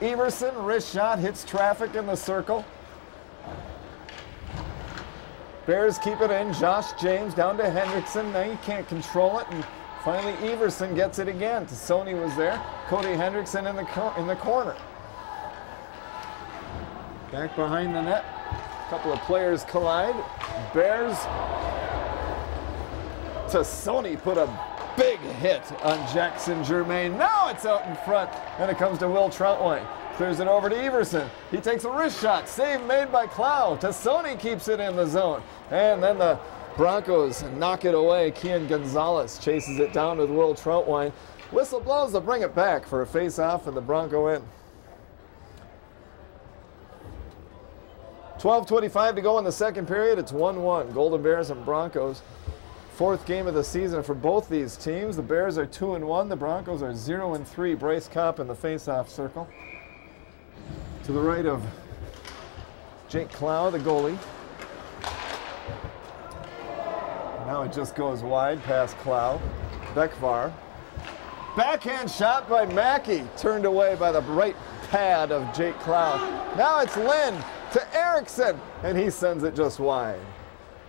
Everson, wrist shot, hits traffic in the circle. Bears keep it in. Josh James down to Hendrickson. Now he can't control it, and finally Everson gets it again. Tassoni was there. Cody Hendrickson in the corner. Back behind the net. A couple of players collide. Bears. Tassoni put a big hit on Jackson Germain. Now it's out in front, and it comes to Will Troutwine. Clears it over to Everson. He takes a wrist shot. Save made by Clow. Tassoni keeps it in the zone. And then the Broncos knock it away. Kian Gonzalez chases it down with Will Troutwine. Whistle blows to bring it back for a face-off and the Bronco end. 12:25 to go in the second period. It's 1-1. Golden Bears and Broncos. 4th game of the season for both these teams. The Bears are 2-1. The Broncos are 0-3. Bryce Kopp in the face-off circle. To the right of Jake Clow, the goalie. Now it just goes wide past Clow. Beckvar. Backhand shot by Mackey. Turned away by the right pad of Jake Clow. Now it's Lynn to Erickson, and he sends it just wide.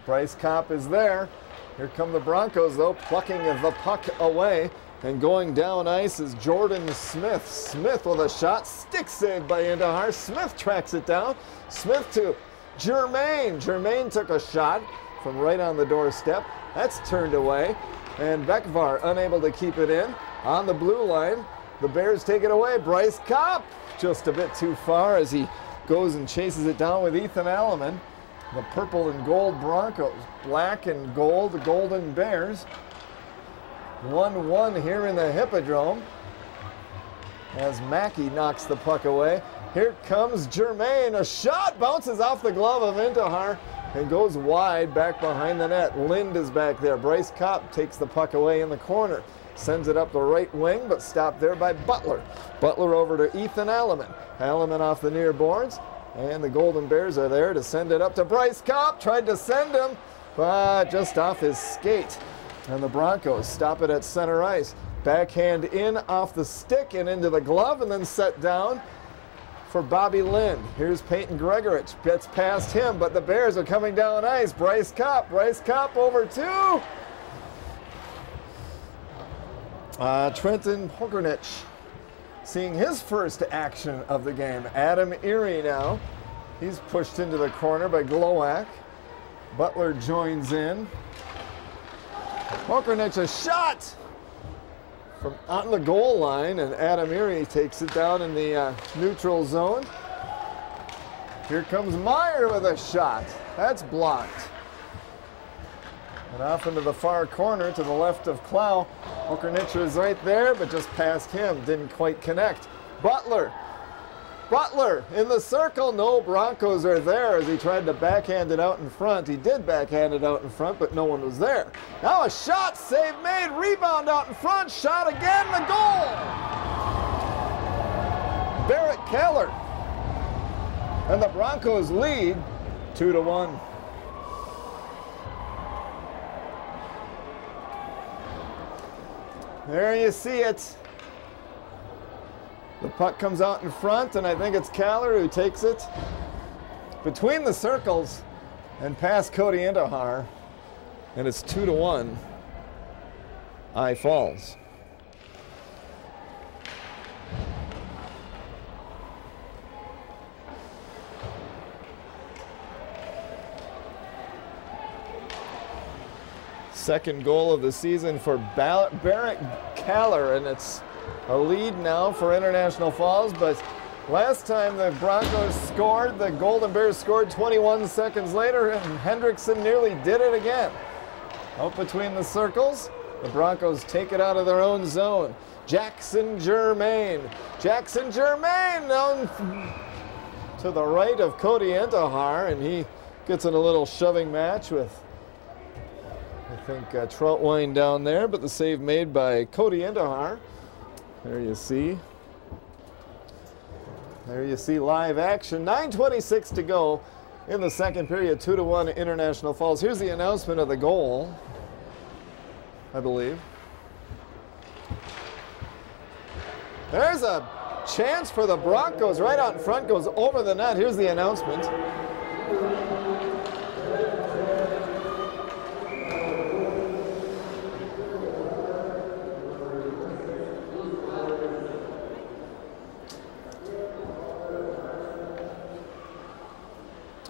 Bryce Kopp is there. Here come the Broncos, though, plucking the puck away. And going down ice is Jordan Smith. Smith with a shot. Stick saved by Intihar. Smith tracks it down. Smith to Germain. Germain took a shot from right on the doorstep. That's turned away. And Beckvar unable to keep it in. On the blue line, the Bears take it away. Bryce Kopp just a bit too far as he goes and chases it down with Ethan Alleman. The purple and gold Broncos. Black and gold, the Golden Bears. 1-1 here in the Hippodrome as Mackey knocks the puck away. Here comes Germain. A shot bounces off the glove of Intihar and goes wide back behind the net. Lind is back there. Bryce Kopp takes the puck away in the corner. Sends it up the right wing, but stopped there by Butler. Butler over to Ethan Alleman. Alleman off the near boards, and the Golden Bears are there to send it up to Bryce Kopp. Tried to send him, but just off his skate. And the Broncos stop it at center ice. Backhand in off the stick and into the glove, and then set down for Bobby Lind. Here's Peyton Gregorich. Gets past him, but the Bears are coming down ice. Bryce Kopp over to Trenton Pokernich, seeing his first action of the game. Adam Erie now. He's pushed into the corner by Glowak. Butler joins in. Pokernich, a shot from on the goal line, and Adam Erie takes it down in the neutral zone. Here comes Meyer with a shot. That's blocked. And off into the far corner to the left of Clow. Okernich is right there, but just past him. Didn't quite connect. Butler. Butler in the circle. No Broncos are there as he tried to backhand it out in front. He did backhand it out in front, but no one was there. Now a shot, save made, rebound out in front, shot again, the goal! Barrett Keller. And the Broncos lead 2-1. There you see it. The puck comes out in front, and I think it's Keller who takes it between the circles and past Cody Indahar, and it's 2-1. I Falls. Second goal of the season for Barrett Keller, and it's a lead now for International Falls, but last time the Broncos scored, the Golden Bears scored 21 seconds later, and Hendrickson nearly did it again. Out between the circles, the Broncos take it out of their own zone. Jackson Germain. Jackson Germain down to the right of Cody Indahar, and he gets in a little shoving match with, I think, Troutwine down there, but the save made by Cody Indahar. There you see. There you see live action. 9:26 to go in the second period. 2-1 International Falls. Here's the announcement of the goal, I believe. There's a chance for the Broncos right out in front, goes over the net. Here's the announcement.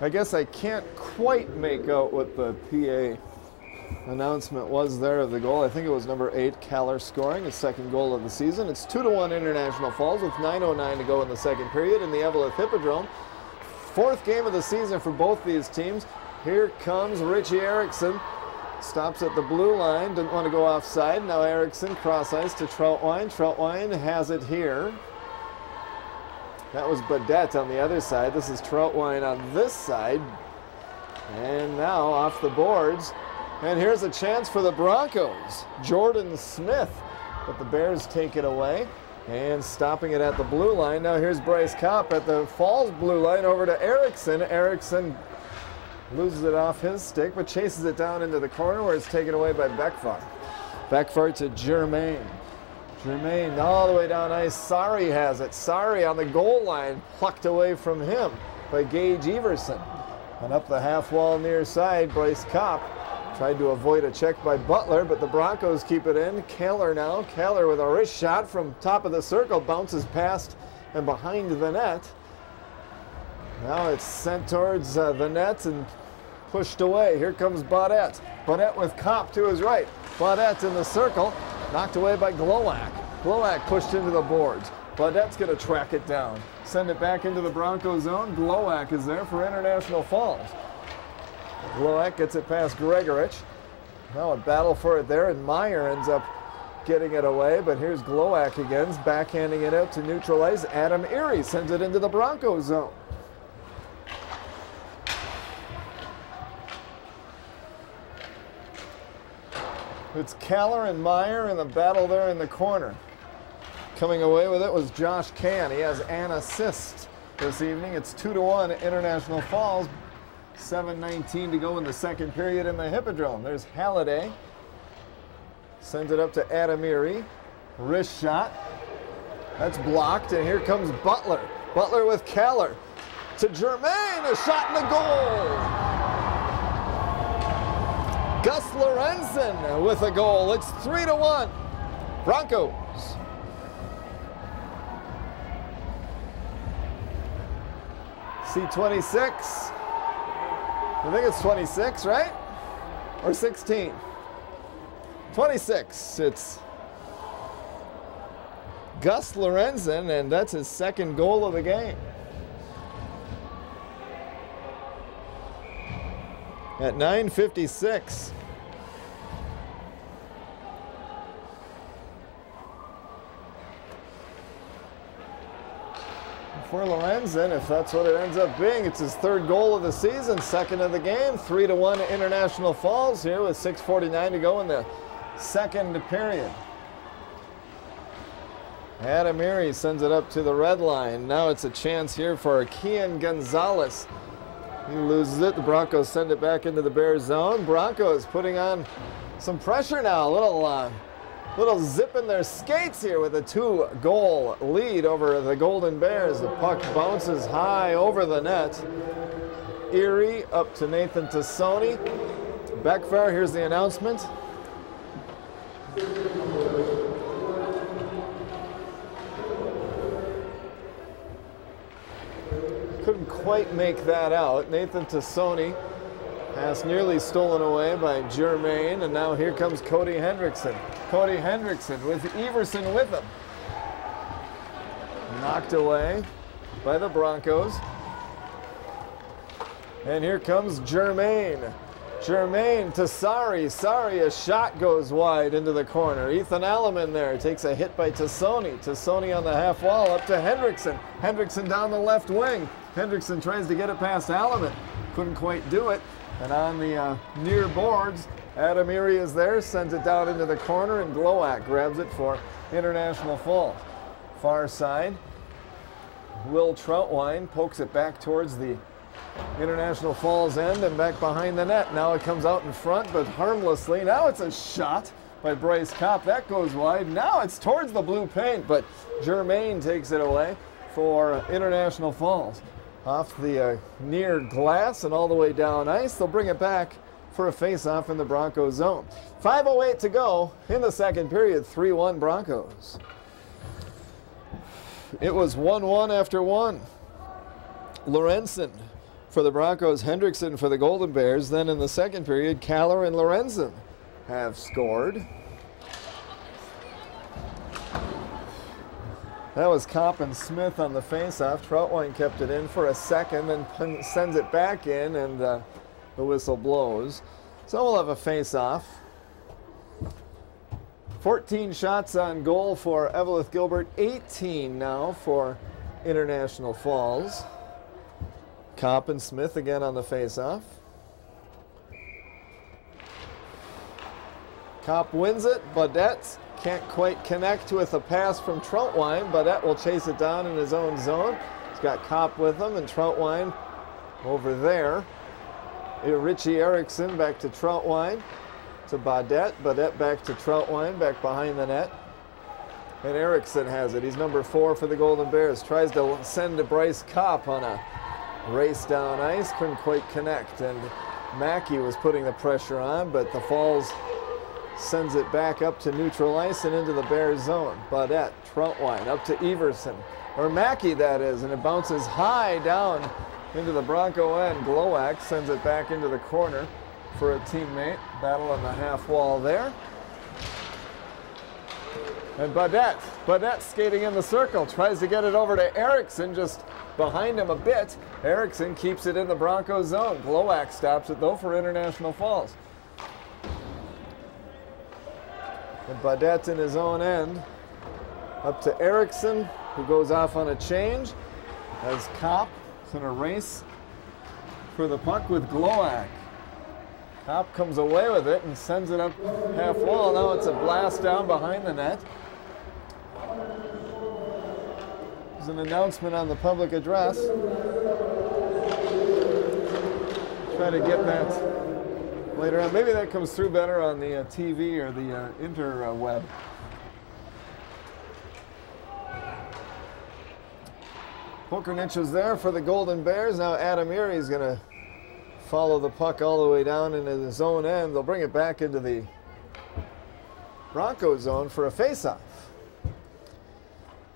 I guess I can't quite make out what the PA announcement was there of the goal. I think it was number 8, Keller, scoring his second goal of the season. It's 2-1 International Falls with 9:09 to go in the second period in the Evelyn Hippodrome. Fourth game of the season for both these teams. Here comes Richie Erickson. Stops at the blue line, didn't want to go offside. Now Erickson cross ice to Troutwine. Troutwine has it here. That was Badette on the other side. This is Troutwine on this side. And now off the boards. And here's a chance for the Broncos. Jordan Smith. But the Bears take it away. And stopping it at the blue line. Now here's Bryce Kopp at the Falls blue line over to Erickson. Erickson loses it off his stick, but chases it down into the corner where it's taken away by Beckfar. Beckfar to Germain. Germain all the way down ice. Sari has it. Sari on the goal line, plucked away from him by Gage Everson. And up the half wall near side, Bryce Kopp tried to avoid a check by Butler, but the Broncos keep it in. Keller now. Keller with a wrist shot from top of the circle, bounces past and behind the net. Now it's sent towards the net and pushed away. Here comes Baudette. Baudette with Kopp to his right. Baudette in the circle. Knocked away by Glowak. Glowak pushed into the boards. Baudette's going to track it down. Send it back into the Bronco zone. Glowak is there for International Falls. Glowak gets it past Gregorich. Now a battle for it there, and Meyer ends up getting it away. But here's Glowak again, backhanding it out to neutralize. Adam Erie sends it into the Bronco zone. It's Keller and Meyer in the battle there in the corner. Coming away with it was Josh Can. He has an assist this evening. It's 2-1 International Falls. 7:19 to go in the second period in the Hippodrome. There's Halliday. Sends it up to Adam Erie. Wrist shot. That's blocked, and here comes Butler. Butler with Keller. To Germain, a shot in the goal. Gus Lorenzen with a goal. It's 3-1. Broncos. C26. I think it's 26, right? Or 16? 26. It's Gus Lorenzen, and that's his second goal of the game. At 9:56 for Lorenzen, if that's what it ends up being. It's his third goal of the season, second of the game. 3-1 International Falls here with 6:49 to go in the second period. Adamiri sends it up to the red line. Now it's a chance here for Kian Gonzalez. He loses it. The Broncos send it back into the Bears zone. Broncos putting on some pressure now. A little zip in their skates here with a 2-goal lead over the Golden Bears. The puck bounces high over the net. Erie up to Nathan Tassoni. Beckfar, here's the announcement. Couldn't quite make that out. Nathan Tassoni pass nearly stolen away by Germain, and now here comes Cody Hendrickson. Cody Hendrickson with Everson with him. Knocked away by the Broncos. And here comes Germain. Germain to Sari. Sari, a shot goes wide into the corner. Ethan Alleman there takes a hit by Tassoni. Tassoni on the half wall up to Hendrickson. Hendrickson down the left wing. Hendrickson tries to get it past Alleman. Couldn't quite do it. And on the near boards, Adamiri is there, sends it down into the corner, and Glowak grabs it for International Falls. Far side, Will Troutwine pokes it back towards the International Falls end and back behind the net. Now it comes out in front, but harmlessly. Now it's a shot by Bryce Kopp. That goes wide. Now it's towards the blue paint, but Germain takes it away for International Falls. Off the near glass and all the way down ice. They'll bring it back for a face-off in the Broncos zone. 5:08 to go in the second period. 3-1 Broncos. It was 1-1 after 1. Lorenzen for the Broncos, Hendrickson for the Golden Bears. Then in the second period, Kaller and Lorenzen have scored. That was Kopp and Smith on the face-off. Troutwine kept it in for a second, then sends it back in, and the whistle blows. So we'll have a face-off. 14 shots on goal for Evelyn Gilbert, 18 now for International Falls. Kopp and Smith again on the face-off. Kopp wins it. Baudette can't quite connect with a pass from Troutwine. Baudette will chase it down in his own zone. He's got Kopp with him and Troutwine over there. Richie Erickson back to Troutwine to Baudette. Baudette back to Troutwine, back behind the net. And Erickson has it. He's number 4 for the Golden Bears. Tries to send to Bryce Kopp on a race down ice. Couldn't quite connect. And Mackey was putting the pressure on, but the Falls sends it back up to neutral ice and into the Bears zone. Baudette, Troutwine up to Everson, or Mackey that is, and it bounces high down into the Bronco end. Glowak sends it back into the corner for a teammate. Battle on the half wall there. And Baudette skating in the circle, tries to get it over to Erickson, just behind him a bit. Erickson keeps it in the Bronco zone. Glowak stops it though for International Falls. And Baudette in his own end. Up to Erickson, who goes off on a change. As Kopp is in a race for the puck with Glowak. Kopp comes away with it and sends it up half wall. Now it's a blast down behind the net. There's an announcement on the public address. Try to get that later on. Maybe that comes through better on the TV or the interweb. Pokernich is there for the Golden Bears. Now Adamiri is going to follow the puck all the way down into the zone end. They'll bring it back into the Bronco zone for a face-off.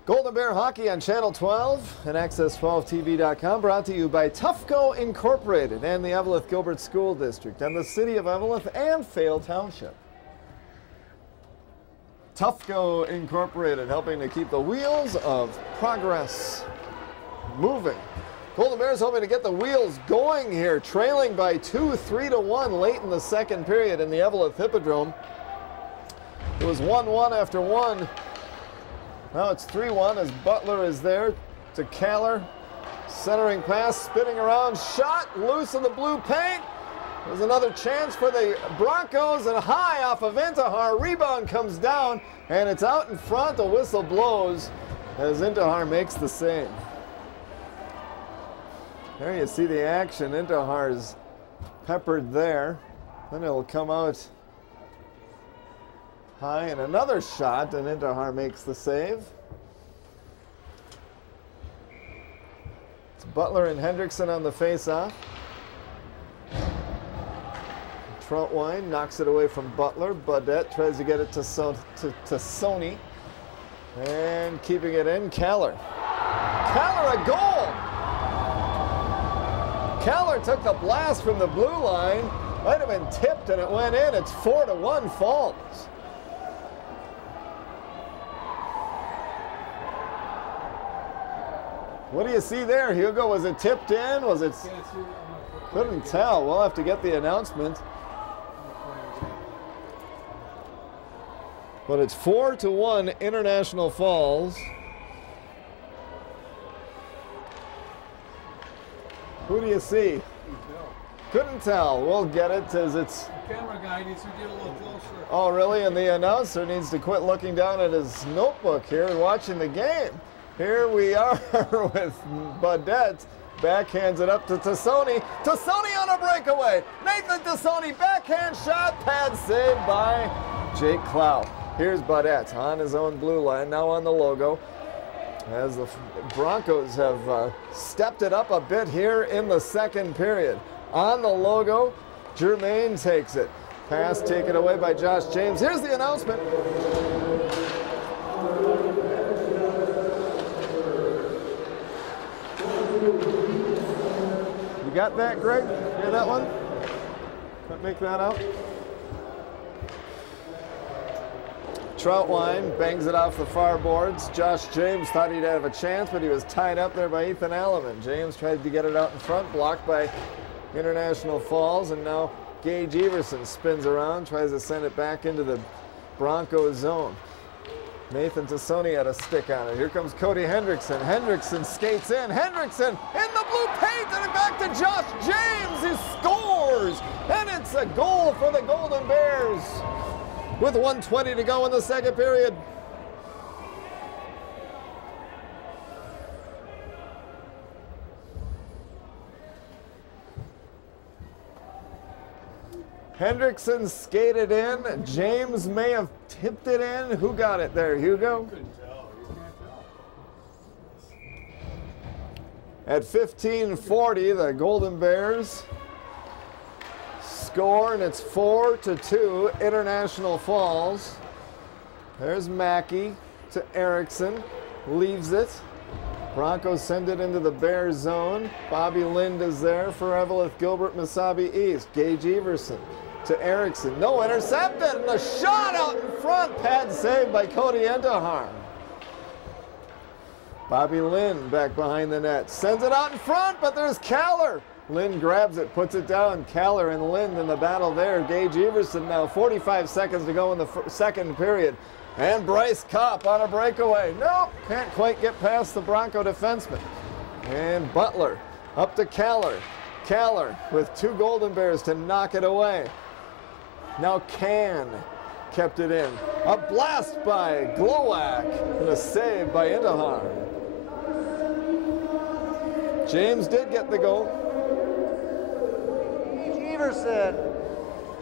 Golden Bear Hockey on Channel 12 and Access12TV.com, brought to you by Tufco Incorporated and the Evelyn Gilbert School District and the City of Evelyn and Fayl Township. Tufco Incorporated, helping to keep the wheels of progress moving. Golden Bears hoping to get the wheels going here, trailing by 3-1 late in the second period in the Evelyn Hippodrome. It was 1-1 after 1. Now it's 3-1 as Butler is there to Kaller. Centering pass, spinning around, shot, loose in the blue paint. There's another chance for the Broncos, and high off of Intihar. Rebound comes down, and it's out in front. The whistle blows as Intihar makes the save. There you see the action. Intihar's peppered there. Then it'll come out high, and another shot, and Intihar makes the save. It's Butler and Hendrickson on the face-off. Troutwine knocks it away from Butler. Budette tries to get it to Sony. And keeping it in, Kaller. Kaller, a goal! Kaller took the blast from the blue line. Might have been tipped and it went in. It's 4-1 Falls. What do you see there, Hugo? Was it tipped in? Was it? Couldn't tell. We'll have to get the announcement. But it's 4-1 International Falls. Who do you see? Couldn't tell. We'll get it as it's. The camera guy needs to get a little closer. Oh, really? And the announcer needs to quit looking down at his notebook here and watching the game. Here we are with Budette. Backhands it up to Tassoni. Tassoni on a breakaway. Nathan Tassoni, backhand shot. Pad saved by Jake Clow. Here's Budette on his own blue line, now on the logo. As the Broncos have stepped it up a bit here in the second period. On the logo, Germain takes it. Pass taken away by Josh James. Here's the announcement. You got that, Greg? Hear that one? Can't make that out. Troutwine bangs it off the far boards. Josh James thought he'd have a chance, but he was tied up there by Ethan Alleman. James tried to get it out in front, blocked by International Falls, and now Gage Everson spins around, tries to send it back into the Broncos zone. Nathan Tassoni had a stick on it. Here comes Cody Hendrickson. Hendrickson skates in. Hendrickson in the blue paint, and back to Josh James, who scores! And it's a goal for the Golden Bears with 1:20 to go in the second period. Hendrickson skated in. James may have tipped it in. Who got it there, Hugo? Couldn't tell. You can't tell. At 15:40, the Golden Bears score, and it's 4-2, International Falls. There's Mackey to Erickson, leaves it. Broncos send it into the Bears zone. Bobby Lind is there for Eveleth Gilbert, Mesabi East. Gage Everson to Erickson. No, intercepted, and a shot out in front. Pad saved by Cody Intihar. Bobby Lind back behind the net. Sends it out in front, but there's Kaller. Lind grabs it, puts it down. Kaller and Lind in the battle there. Gage Everson now 45 seconds to go in the second period. And Bryce Kopp on a breakaway. Nope, can't quite get past the Bronco defenseman. And Butler up to Kaller. Kaller with two Golden Bears to knock it away. Now Can kept it in. A blast by Glowak and a save by Intihar. James did get the goal. Everson.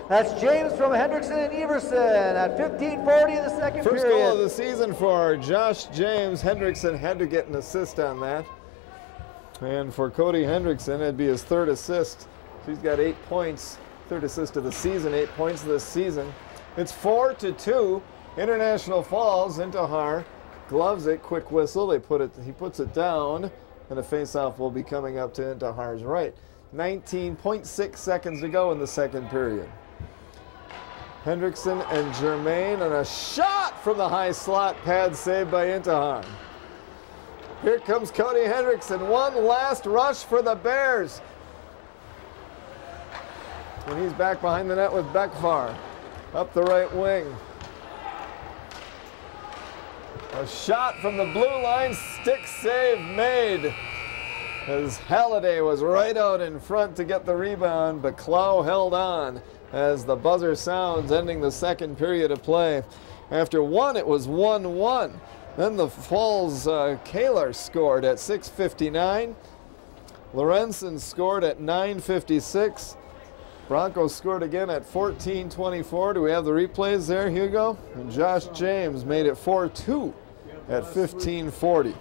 That's James from Hendrickson and Everson at 15:40 in the second First period. goal of the season for Josh James. Hendrickson had to get an assist on that. And for Cody Hendrickson, it'd be his third assist. He's got 8 points. Third assist of the season, 8 points this season. It's 4-2. International Falls. Intihar gloves it, quick whistle. He puts it down, and a face-off will be coming up to Intihar's right. 19.6 seconds to go in the second period. Hendrickson and Germain, and a shot from the high slot, pad saved by Intihar. Here comes Cody Hendrickson, one last rush for the Bears. And he's back behind the net with Beckvar, up the right wing. A shot from the blue line, stick save made. As Halliday was right out in front to get the rebound, but Clow held on as the buzzer sounds, ending the second period of play. After one, it was 1-1. Then the Falls Kaler scored at 6:59. Lorenzen scored at 9:56. Broncos scored again at 14:24. Do we have the replays there, Hugo? And Josh James made it 4-2 at 15:40.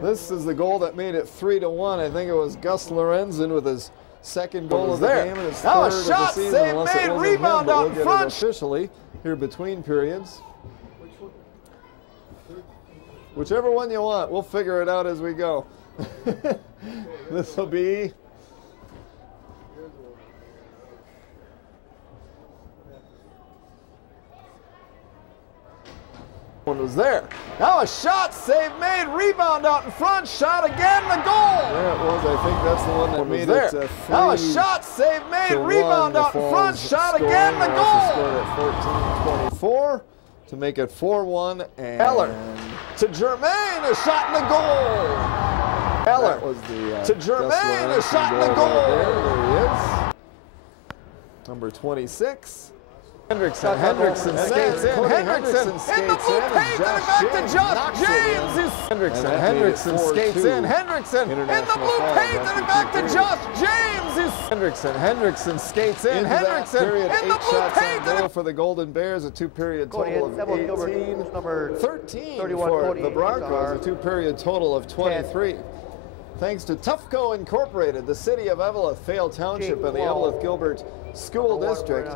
This is the goal that made it 3-1. I think it was Gus Lorenzen with his second goal of the game and his Now a third of the shot, season, save unless made, it wasn't rebound him, but out we'll in get front. it officially here between periods. Whichever one you want, we'll figure it out as we go. This will be one was there. Now a shot, save made, rebound out in front, shot again, the goal! There it was. I think that's the one that made it 3-1. Now a shot, save made, rebound out in front, shot again, the goal! Scored at 14:24 to make it 4-1. And Eller to Germain, a shot in the goal! Eller was the to Germain, a shot in the goal! There he is. Number 26. Hendrickson skates in. Hendrickson in the blue paint and back to Josh James. Hendrickson skates in. Hendrickson in the blue paint and back to Josh James. Hendrickson skates in. Hendrickson in the blue paint and for the Golden Bears, a two-period total of 18. Number 13 31, for Cody the Broncos, Azar. a two-period total of 23. Thanks to Tufco Incorporated, the City of Eveleth, Vale Township, and the Eveleth Gilbert School District.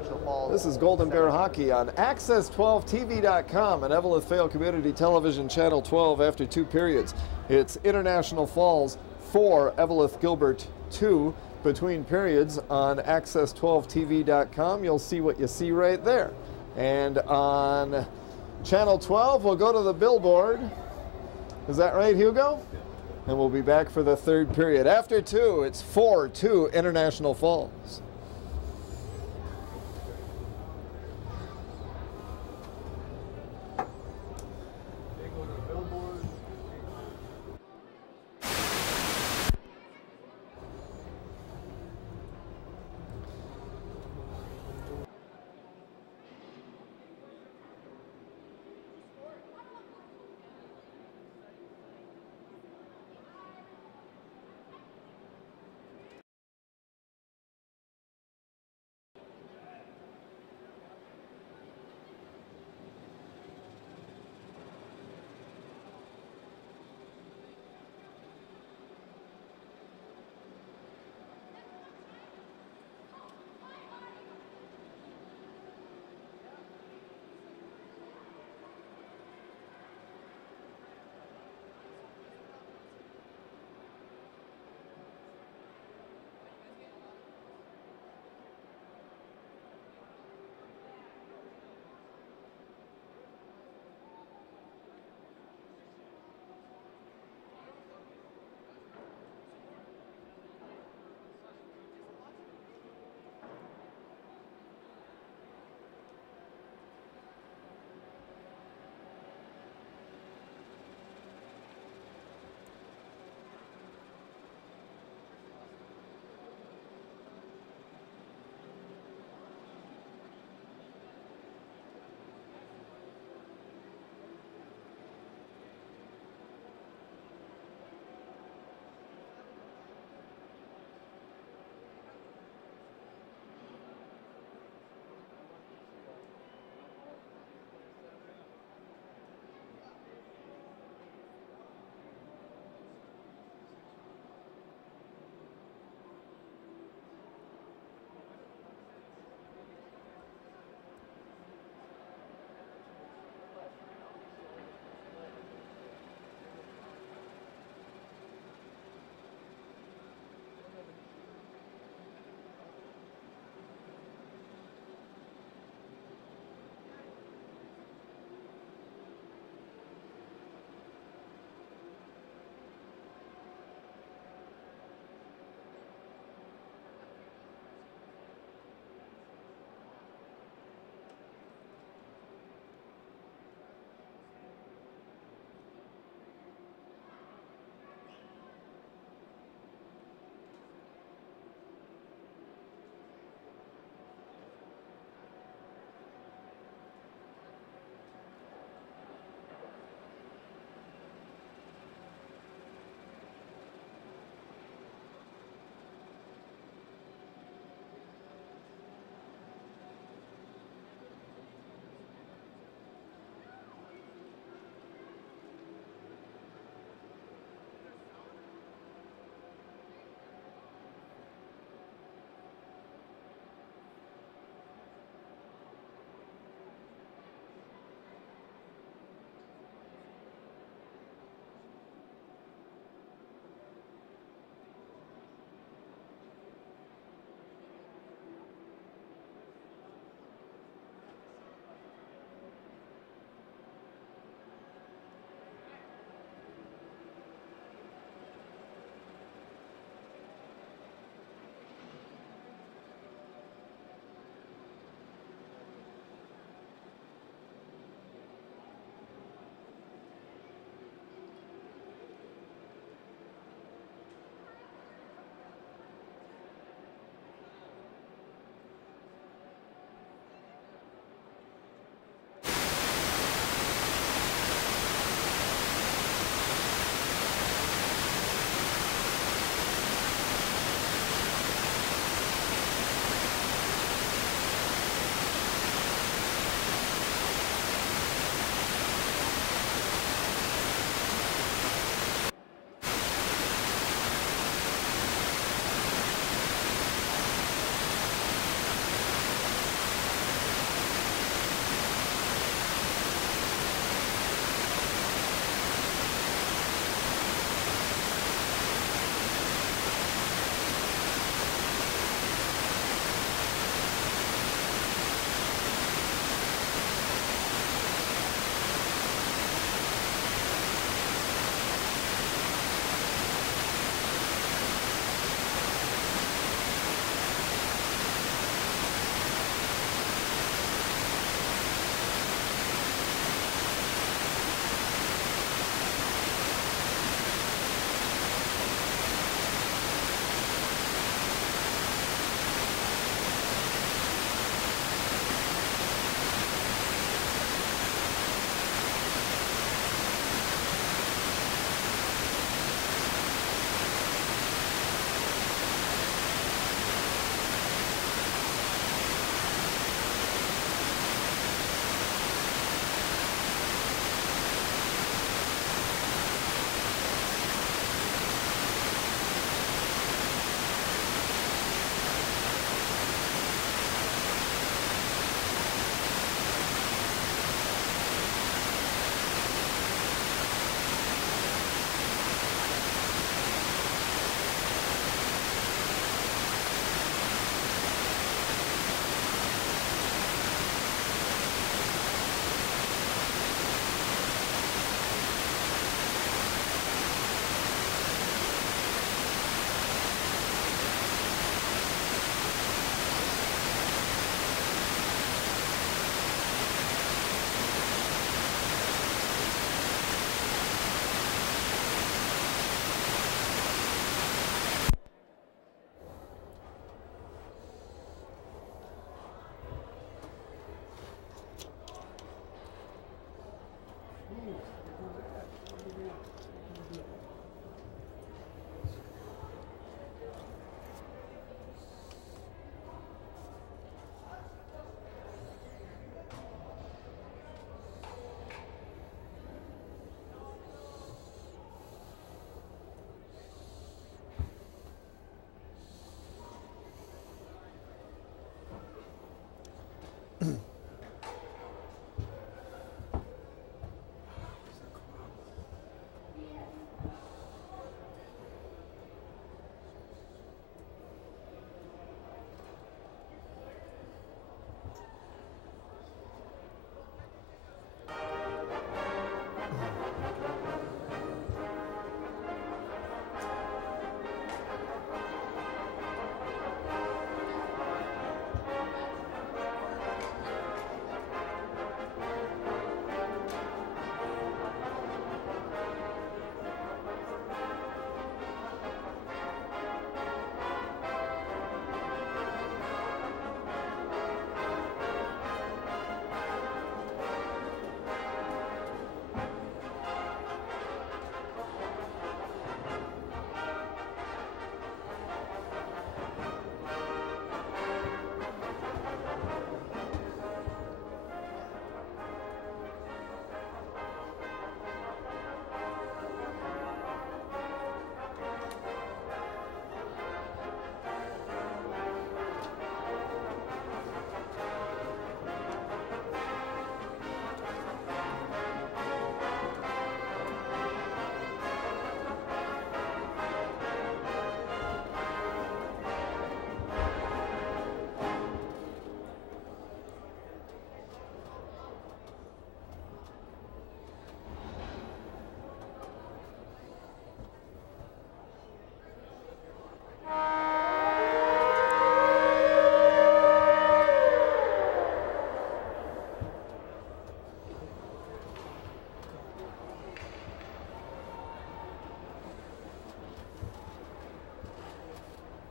This is Golden Bear Hockey on Access12TV.com and Eveleth Vale Community Television Channel 12 after two periods. It's International Falls 4, Eveleth Gilbert 2 between periods on Access12TV.com. You'll see what you see right there. And on Channel 12, we'll go to the billboard. Is that right, Hugo? And we'll be back for the third period. After two, it's 4-2 International Falls.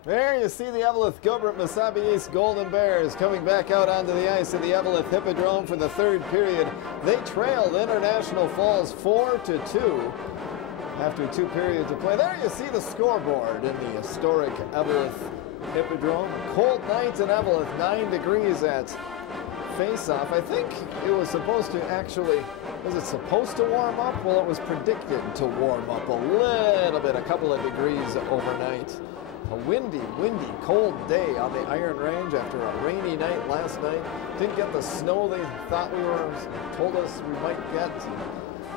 There you see the Eveleth Gilbert Mesabi East Golden Bears coming back out onto the ice at the Eveleth Hippodrome for the third period. They trailed International Falls 4-2 after 2 periods of play. There you see the scoreboard in the historic Eveleth Hippodrome. Cold night in Eveleth, 9 degrees at face-off. I think it was supposed to actually, was it supposed to warm up? Well, it was predicted to warm up a little bit, a couple of degrees overnight. A windy, cold day on the Iron Range after a rainy night last night. Didn't get the snow they thought told us we might get.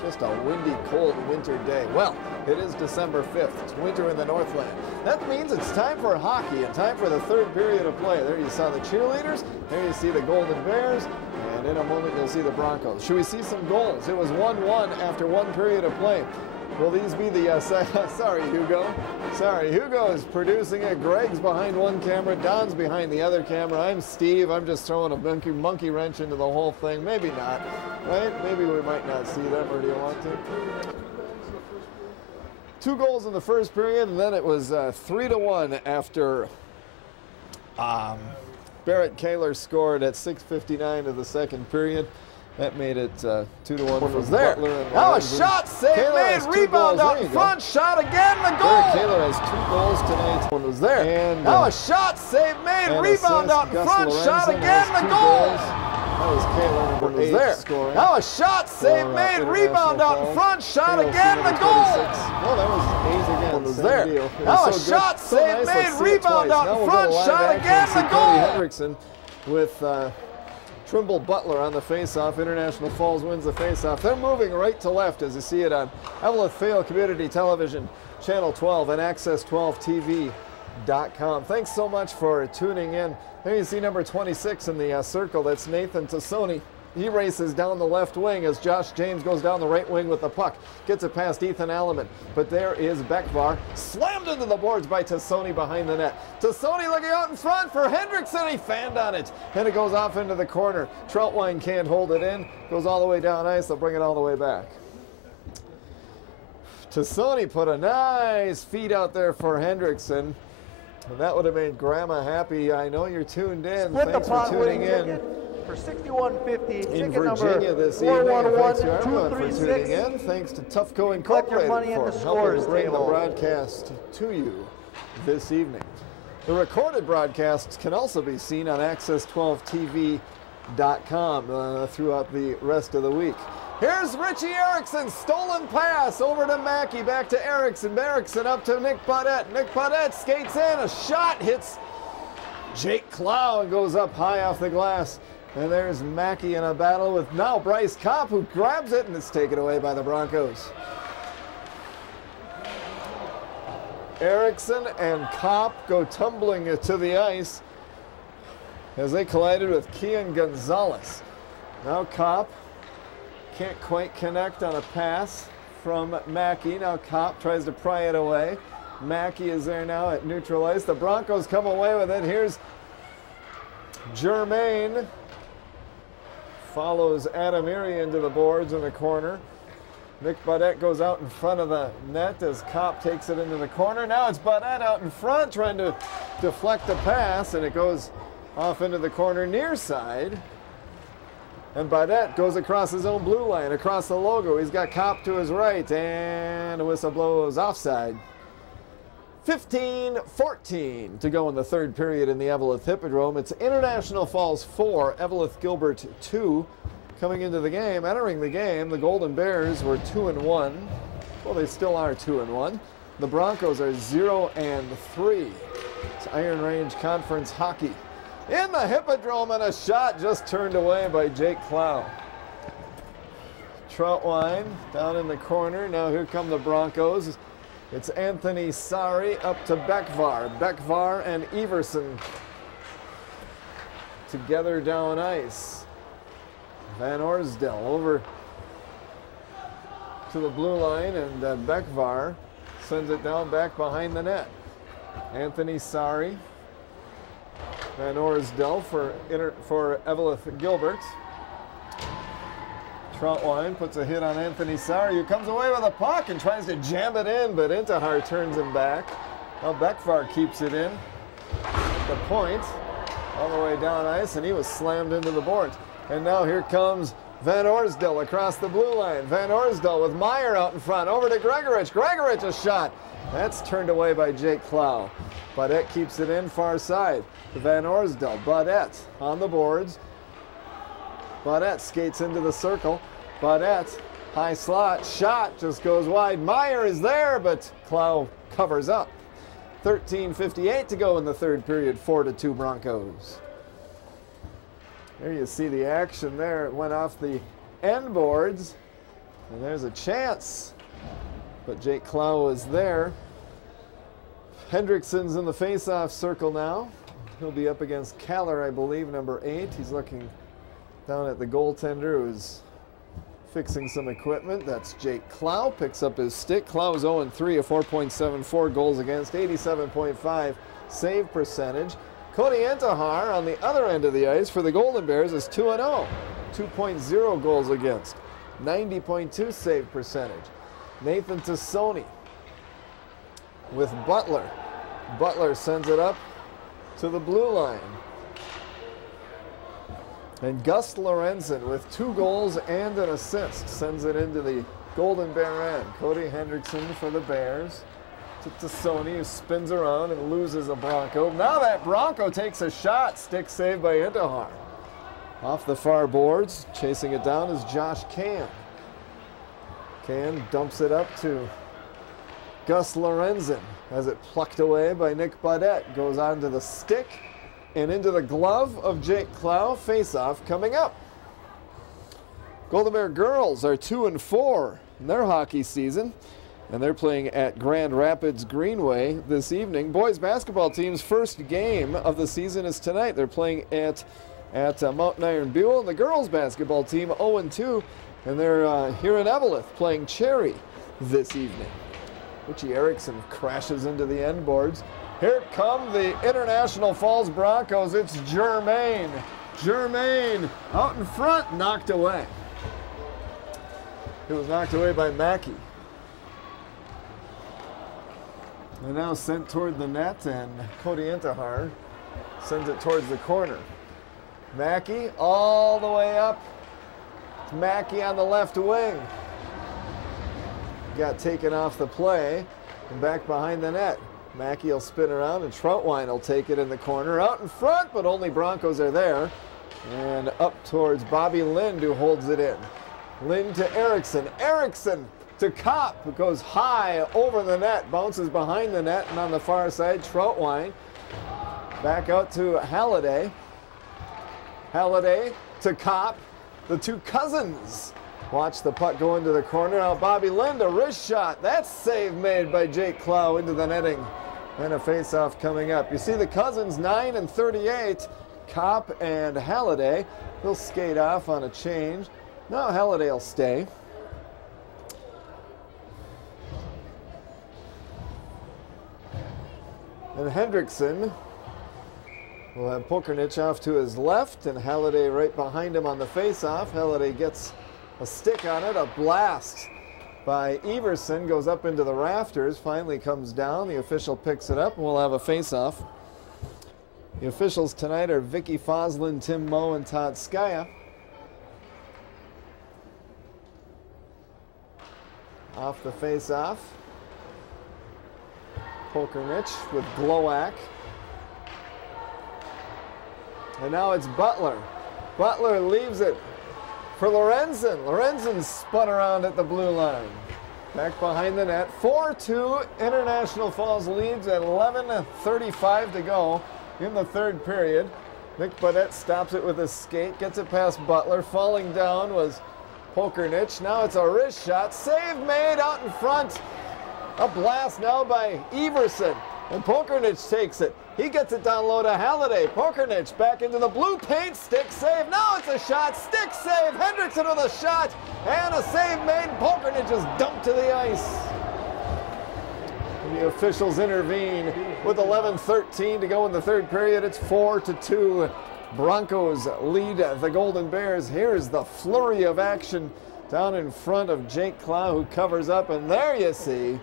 Just a windy, cold winter day. Well, it is December 5th. It's winter in the Northland. That means it's time for hockey and time for the third period of play. There you saw the cheerleaders. There you see the Golden Bears. And in a moment, you'll see the Broncos. Should we see some goals? It was 1-1 after 1 period of play. Will these be the, sorry, Hugo. Sorry, Hugo is producing it. Greg's behind one camera. Don's behind the other camera. I'm Steve. I'm just throwing a monkey wrench into the whole thing. Maybe not, right? Maybe we might not see them, or do you want to? 2 goals in the first period, and then it was 3-1 after Barrett Kaler scored at 6:59 of the second period. That made it 2-1 for there. Now a shot save made, rebound out in front, shot again, the goal! Kaler has 2 goals tonight. One was there. And, now a shot save made, rebound out in front, shot again, the goal! That was Kaler, number 8, there. scoring. Now a shot save made, rebound out in front, shot again, the goal! Well, that was 8 again. One was there. Now a shot save made, rebound out in front, shot again, the goal! Hendrickson with Trimble Butler on the faceoff. International Falls wins the faceoff. They're moving right to left as you see it on Eveleth Vale Community Television, Channel 12 and Access12TV.com. Thanks so much for tuning in. There you see number 26 in the circle. That's Nathan Tassoni. He races down the left wing as Josh James goes down the right wing with the puck. Gets it past Ethan Alleman. But there is Beckvar. Slammed into the boards by Tassoni behind the net. Tassoni looking out in front for Hendrickson. He fanned on it. And it goes off into the corner. Troutwine can't hold it in. Goes all the way down ice. They'll bring it all the way back. Tassoni put a nice feed out there for Hendrickson. And that would have made Grandma happy. I know you're tuned in. Thanks for tuning in. For $61.50, in Virginia this evening. Thanks to everyone for tuning in. Thanks to Toughco Incorporated for helping to bring the broadcast to you this evening. The recorded broadcasts can also be seen on Access12TV.com throughout the rest of the week. Here's Richie Erickson, stolen pass over to Mackey, back to Erickson. Erickson up to Nick Baudette. Nick Baudette skates in, a shot hits Jake Clow and goes up high off the glass. And there's Mackey in a battle with now Bryce Kopp, who grabs it, and it's taken away by the Broncos. Erickson and Kopp go tumbling to the ice as they collided with Kian Gonzalez. Now Kopp can't quite connect on a pass from Mackey. Now Kopp tries to pry it away. Mackey is there now at neutral ice. The Broncos come away with it. Here's Germain. Follows Adam Erie into the boards in the corner. Nick Baudette goes out in front of the net as Kopp takes it into the corner. Now it's Baudette out in front trying to deflect the pass, and it goes off into the corner near side. And Baudette goes across his own blue line, across the logo. He's got Kopp to his right, and a whistle blows offside. 15-14 to go in the third period in the Eveleth Hippodrome. It's International Falls 4, Eveleth Gilbert 2. Coming into the game, entering the game, the Golden Bears were 2-1. Well, they still are 2-1. The Broncos are 0-3. It's Iron Range Conference hockey. In the Hippodrome, and a shot just turned away by Jake Clow. Troutwine down in the corner. Now here come the Broncos. It's Anthony Sari up to Beckvar. Beckvar and Everson together down ice. Van Orsdell over to the blue line, and Beckvar sends it down back behind the net. Anthony Sari, Van Orsdell for Eveleth Gilbert. Troutwine puts a hit on Anthony Sari, who comes away with a puck and tries to jam it in, but Intihar turns him back. Well, Beckvar keeps it in at the point, all the way down ice, and he was slammed into the boards. And now here comes Van Orsdell across the blue line. Van Orsdell with Meyer out in front, over to Gregorich. Gregorich a shot. That's turned away by Jake Clow. Baudette keeps it in far side. Van Orsdell, Baudette on the boards. Baudette skates into the circle. Baudette, high slot, shot just goes wide. Meyer is there, but Clow covers up. 13:58 to go in the third period, 4-2 Broncos. There you see the action there. It went off the end boards, and there's a chance. But Jake Clow was there. Hendrickson's in the face-off circle now. He'll be up against Kaller, I believe, number 8. He's looking down at the goaltender who's fixing some equipment. That's Jake Clow. Picks up his stick. Clow is 0-3, a 4.74 goals against, 87.5 save percentage. Cody Intihar on the other end of the ice for the Golden Bears is 2-0, 2.0 goals against, 90.2 save percentage. Nathan Tassoni with Butler. Butler sends it up to the blue line. And Gus Lorenzen with 2 goals and an assist sends it into the Golden Bear end. Cody Hendrickson for the Bears. To Tassoni, who spins around and loses a Bronco. Now that Bronco takes a shot. Stick saved by Intihar. Off the far boards, chasing it down is Josh Can. Can dumps it up to Gus Lorenzen as it plucked away by Nick Baudette. Goes onto the stick and into the glove of Jake Clow. Face-off coming up. Golden Bear girls are 2-4 in their hockey season, and they're playing at Grand Rapids Greenway this evening. Boys basketball team's first game of the season is tonight. They're playing at Mountain Iron Buell. And the girls basketball team 0-2, and they're here in Eveleth playing Cherry this evening. Richie Erickson crashes into the end boards. Here come the International Falls Broncos. It's Germain. Germain out in front, knocked away. It was knocked away by Mackey. And now sent toward the net, and Cody Intihar sends it towards the corner. Mackey all the way up. It's Mackey on the left wing. Got taken off the play and back behind the net. Mackey will spin around, and Troutwine will take it in the corner. Out in front, but only Broncos are there. And up towards Bobby Lind, who holds it in. Lind to Erickson. Erickson to Kopp, who goes high over the net, bounces behind the net, and on the far side, Troutwine. Back out to Halliday. Halliday to Kopp. The two cousins watch the puck go into the corner. Now Bobby Lind, a wrist shot. That's save made by Jake Clow into the netting. And a face-off coming up. You see the cousins, 9 and 38. Kopp and Halliday. They'll skate off on a change. Now Halliday will stay. And Hendrickson will have Pokernich off to his left, and Halliday right behind him on the face-off. Halliday gets a stick on it, a blast by Everson, goes up into the rafters, finally comes down. The official picks it up, and we'll have a face-off. The officials tonight are Vicky Foslin, Tim Moe, and Todd Skaya. Off the face-off, Pokernich with Glowak. And now it's Butler. Butler leaves it for Lorenzen. Lorenzen spun around at the blue line. Back behind the net. 4-2, International Falls leads at 11:35 to go in the third period. Nick Budette stops it with his skate, gets it past Butler. Falling down was Pokernich. Now it's a wrist shot. Save made out in front. A blast now by Everson. And Pokernich takes it. He gets it down low to Halliday. Pokernich back into the blue paint. Stick save. Now it's a shot. Stick save. Hendrickson with a shot. And a save made. Pokernich is dumped to the ice. And the officials intervene with 11:13 to go in the third period. It's 4-2. Broncos lead the Golden Bears. Here's the flurry of action down in front of Jake Clow, who covers up. And there you see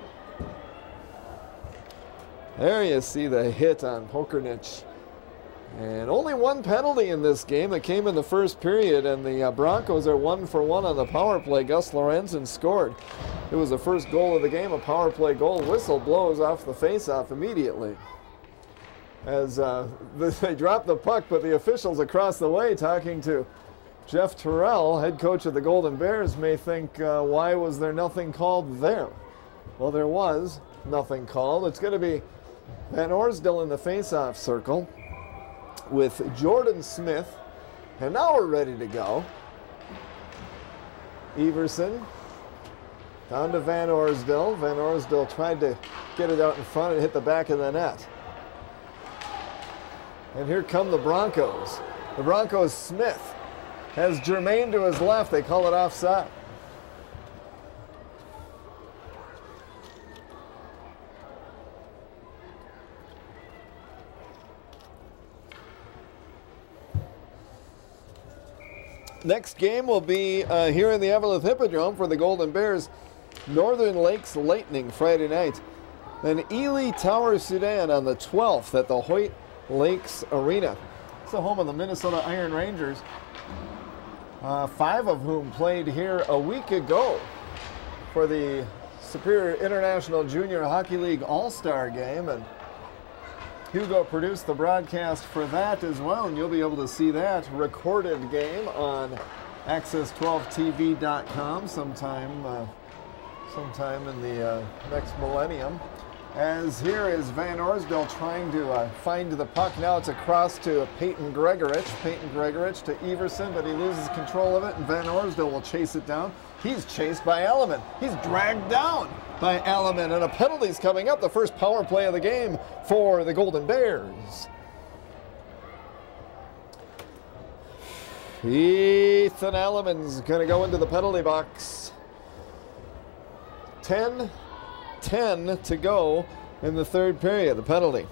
the hit on Pokernich. And only one penalty in this game that came in the first period, and the Broncos are 1 for 1 on the power play. Gus Lorenzen scored. It was the first goal of the game, a power play goal. Whistle blows off the face-off immediately as they drop the puck, but the officials across the way talking to Jeff Terrell, head coach of the Golden Bears, may think, why was there nothing called there? Well, there was nothing called. It's going to be Van Orsdale in the face-off circle with Jordan Smith. And now we're ready to go. Everson down to Van Orsdale. Van Orsdale tried to get it out in front and hit the back of the net. And here come the Broncos. The Broncos, Smith has Germain to his left. They call it offside. Next game will be here in the Evelyn Hippodrome for the Golden Bears. Northern Lakes Lightning Friday night. Then Ely Tower Sudan on the 12th at the Hoyt Lakes Arena. It's the home of the Minnesota Iron Rangers, 5 of whom played here a week ago for the Superior International Junior Hockey League All-Star Game. And Hugo produced the broadcast for that as well, and you'll be able to see that recorded game on access12tv.com sometime in the next millennium. As here is Van Orsdale trying to find the puck. Now it's across to Peyton Gregorich. Peyton Gregorich to Everson, but he loses control of it, and Van Orsdale will chase it down. He's chased by Elliman. He's dragged down by Elliman, and a penalty's coming up. The first power play of the game for the Golden Bears. Ethan Elliman's going to go into the penalty box. 10 to go in the third period. The penalty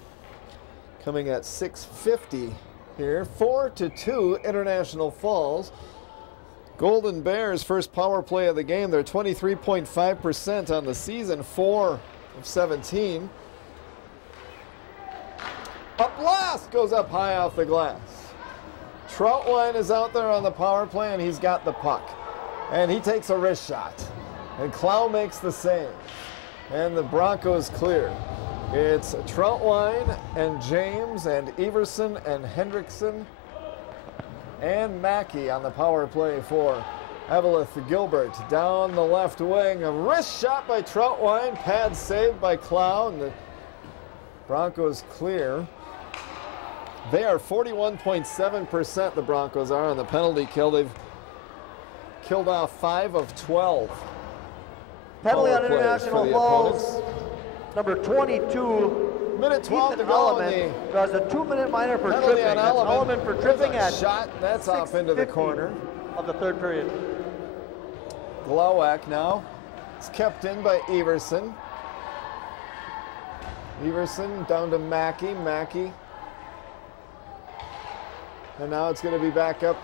coming at 6:50 here. 4-2 International Falls. Golden Bears first power play of the game. They're 23.5% on the season, 4 of 17. A blast goes up high off the glass. Troutwine is out there on the power play, and he's got the puck. And he takes a wrist shot. And Clow makes the save. And the Broncos clear. It's Troutwine and James and Everson and Hendrickson and Mackey on the power play for Evelyn Gilbert. Down the left wing, a wrist shot by Troutwine, pad saved by Clow, and the Broncos clear. They are 41.7%, the Broncos are, on the penalty kill. They've killed off 5 of 12. Penalty on power plays international for the falls. opponents. Number 22. Minute 12 to Ethan go. Alleman draws a 2-minute minor for Penalty tripping. on That's Alleman. Alleman for tripping at Shot, that's off into the 6:50 corner. of the third period. Glowacz now. It's kept in by Everson. Everson down to Mackey. Mackey. And now it's going to be back up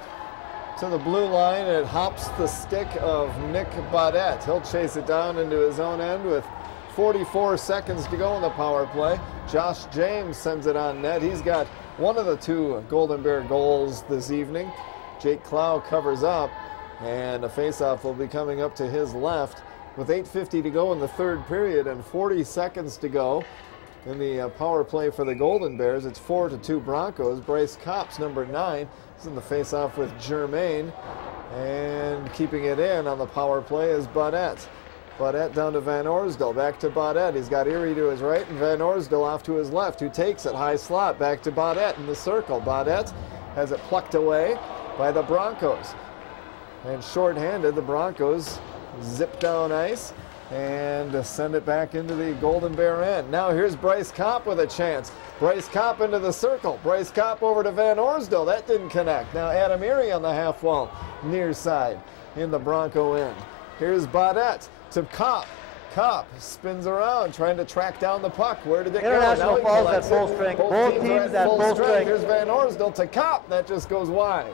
to the blue line, and it hops the stick of Nick Baudette. He'll chase it down into his own end with 44 seconds to go in the power play. Josh James sends it on net. He's got one of the 2 Golden Bear goals this evening. Jake Clow covers up, and a faceoff will be coming up to his left with 8:50 to go in the third period and 40 seconds to go in the power play for the Golden Bears. It's 4-2 Broncos. Bryce Kopp's number 9 is in the faceoff with Germain, and keeping it in on the power play is Baudette. Baudette down to Van Orsdal, back to Baudette. He's got Erie to his right and Van Orsdal off to his left, who takes it high slot back to Baudette in the circle. Baudette has it plucked away by the Broncos. And shorthanded, the Broncos zip down ice and send it back into the Golden Bear end. Now here's Bryce Kopp with a chance. Bryce Kopp into the circle. Bryce Kopp over to Van Orsdal. That didn't connect. Now Adam Erie on the half wall, near side in the Bronco end. Here's Baudette to Kopp. Kopp spins around, trying to track down the puck. Where did it go? International falls at full strength. Both teams at full strength. Here's Van Orsdal to Kopp. That just goes wide.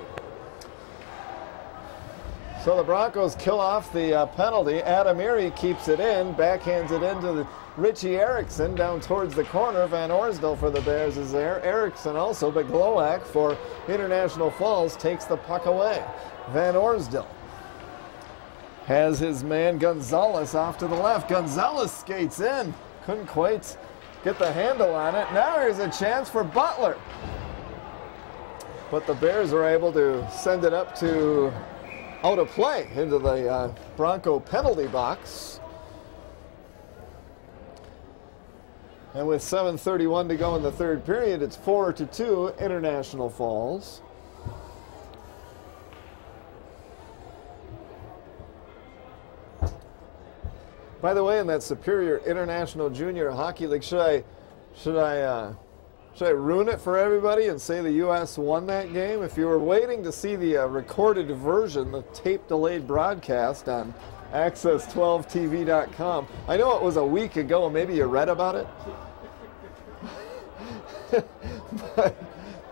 So the Broncos kill off the penalty. Adam Erie keeps it in, backhands it into the Richie Erickson down towards the corner. Van Orsdal for the Bears is there. Erickson also, but Glowacz for International Falls takes the puck away. Van Orsdal has his man Gonzalez off to the left. Gonzalez skates in. Couldn't quite get the handle on it. Now here's a chance for Butler. But the Bears are able to send it up to out of play into the Bronco penalty box. And with 7:31 to go in the third period, it's 4-2 International Falls. By the way, in that Superior International Junior Hockey League, should I ruin it for everybody and say the U.S. won that game? If you were waiting to see the recorded version, the tape-delayed broadcast on Access12TV.com, I know it was a week ago. Maybe you read about it.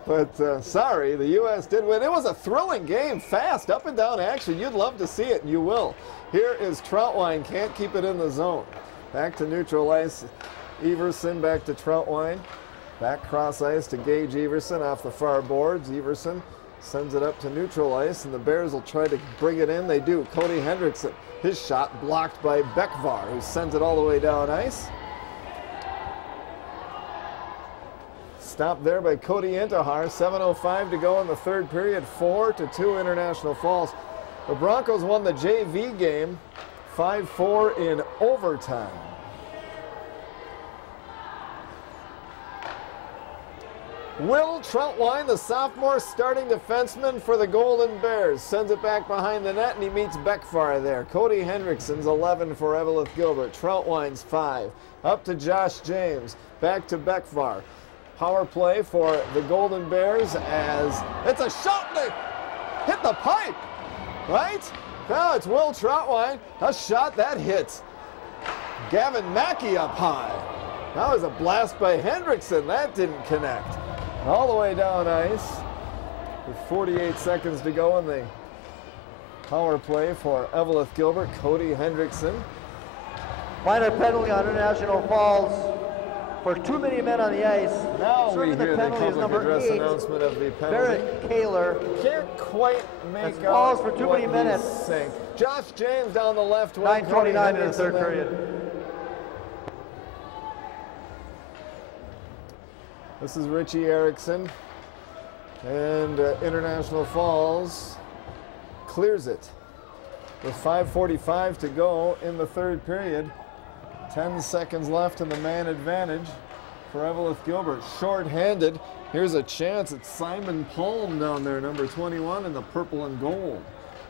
but sorry, the U.S. did win. It was a thrilling game, fast, up and down action. You'd love to see it, and you will. Here is Troutwine, can't keep it in the zone. Back to neutral ice. Everson back to Troutwine. Back cross ice to Gage Everson off the far boards. Everson sends it up to neutral ice, and the Bears will try to bring it in. They do. Cody Hendrickson, his shot blocked by Bekvar, who sends it all the way down ice. Stopped there by Cody Intihar. 7:05 to go in the third period. 4-2 International Falls. The Broncos won the JV game 5-4 in overtime. Will Troutwine, the sophomore starting defenseman for the Golden Bears, sends it back behind the net, and he meets Bekvar there. Cody Hendrickson's 11 for Evelyn Gilbert. Troutwine's 5. Up to Josh James. Back to Bekvar. Power play for the Golden Bears as it's a shot. They hit the pipe, right? Now it's Will Troutwine. A shot that hits Gavin Mackey up high. That was a blast by Hendrickson. That didn't connect. All the way down ice with 48 seconds to go in the power play for Evelyn Gilbert. Cody Hendrickson. Minor penalty on International Falls for too many men on the ice. Now serving we hear the penalty is number 8, announcement of the penalty. Barrett Kaler. Can't quite make That's out falls for too many what minutes. he's saying. Josh James down the left wing. 9:29 in the third period. This is Richie Erickson, and International Falls clears it with 5:45 to go in the third period. 10 seconds left in the man advantage for Evelyn Gilbert. Short-handed, Here's a chance at Simon Palm down there, number 21 in the purple and gold.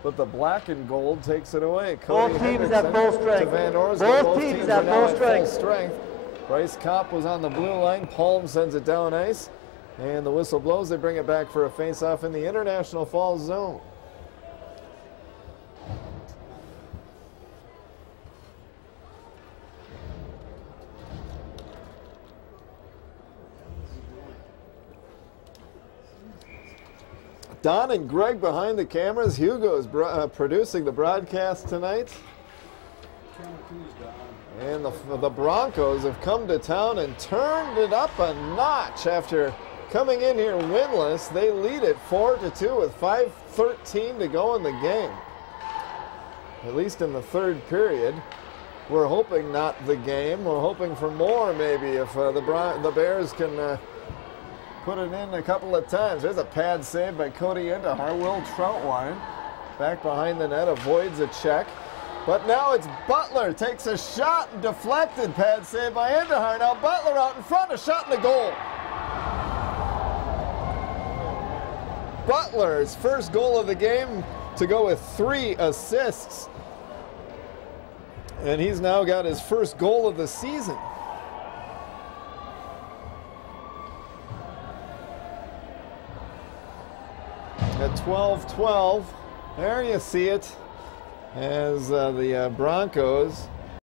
But the black and gold takes it away. Both teams at full strength. Both teams at full strength. Bryce Kopp was on the blue line. Palm sends it down ice. And the whistle blows. They bring it back for a face-off in the International Falls zone. Don and Greg behind the cameras. Hugo's producing the broadcast tonight. And the Broncos have come to town and turned it up a notch after coming in here winless. They lead it 4-2 with 5:13 to go in the game. At least in the third period. We're hoping not the game. We're hoping for more maybe if the Bears can put it in a couple of times. There's a pad save by Cody Endahar. Will Troutwine back behind the net avoids a check. But now it's Butler, takes a shot and deflected. Pad save by Endahar. Now Butler out in front, a shot in the goal. Butler's first goal of the game to go with 3 assists. And he's now got his first goal of the season. At 12-12, there you see it, as the Broncos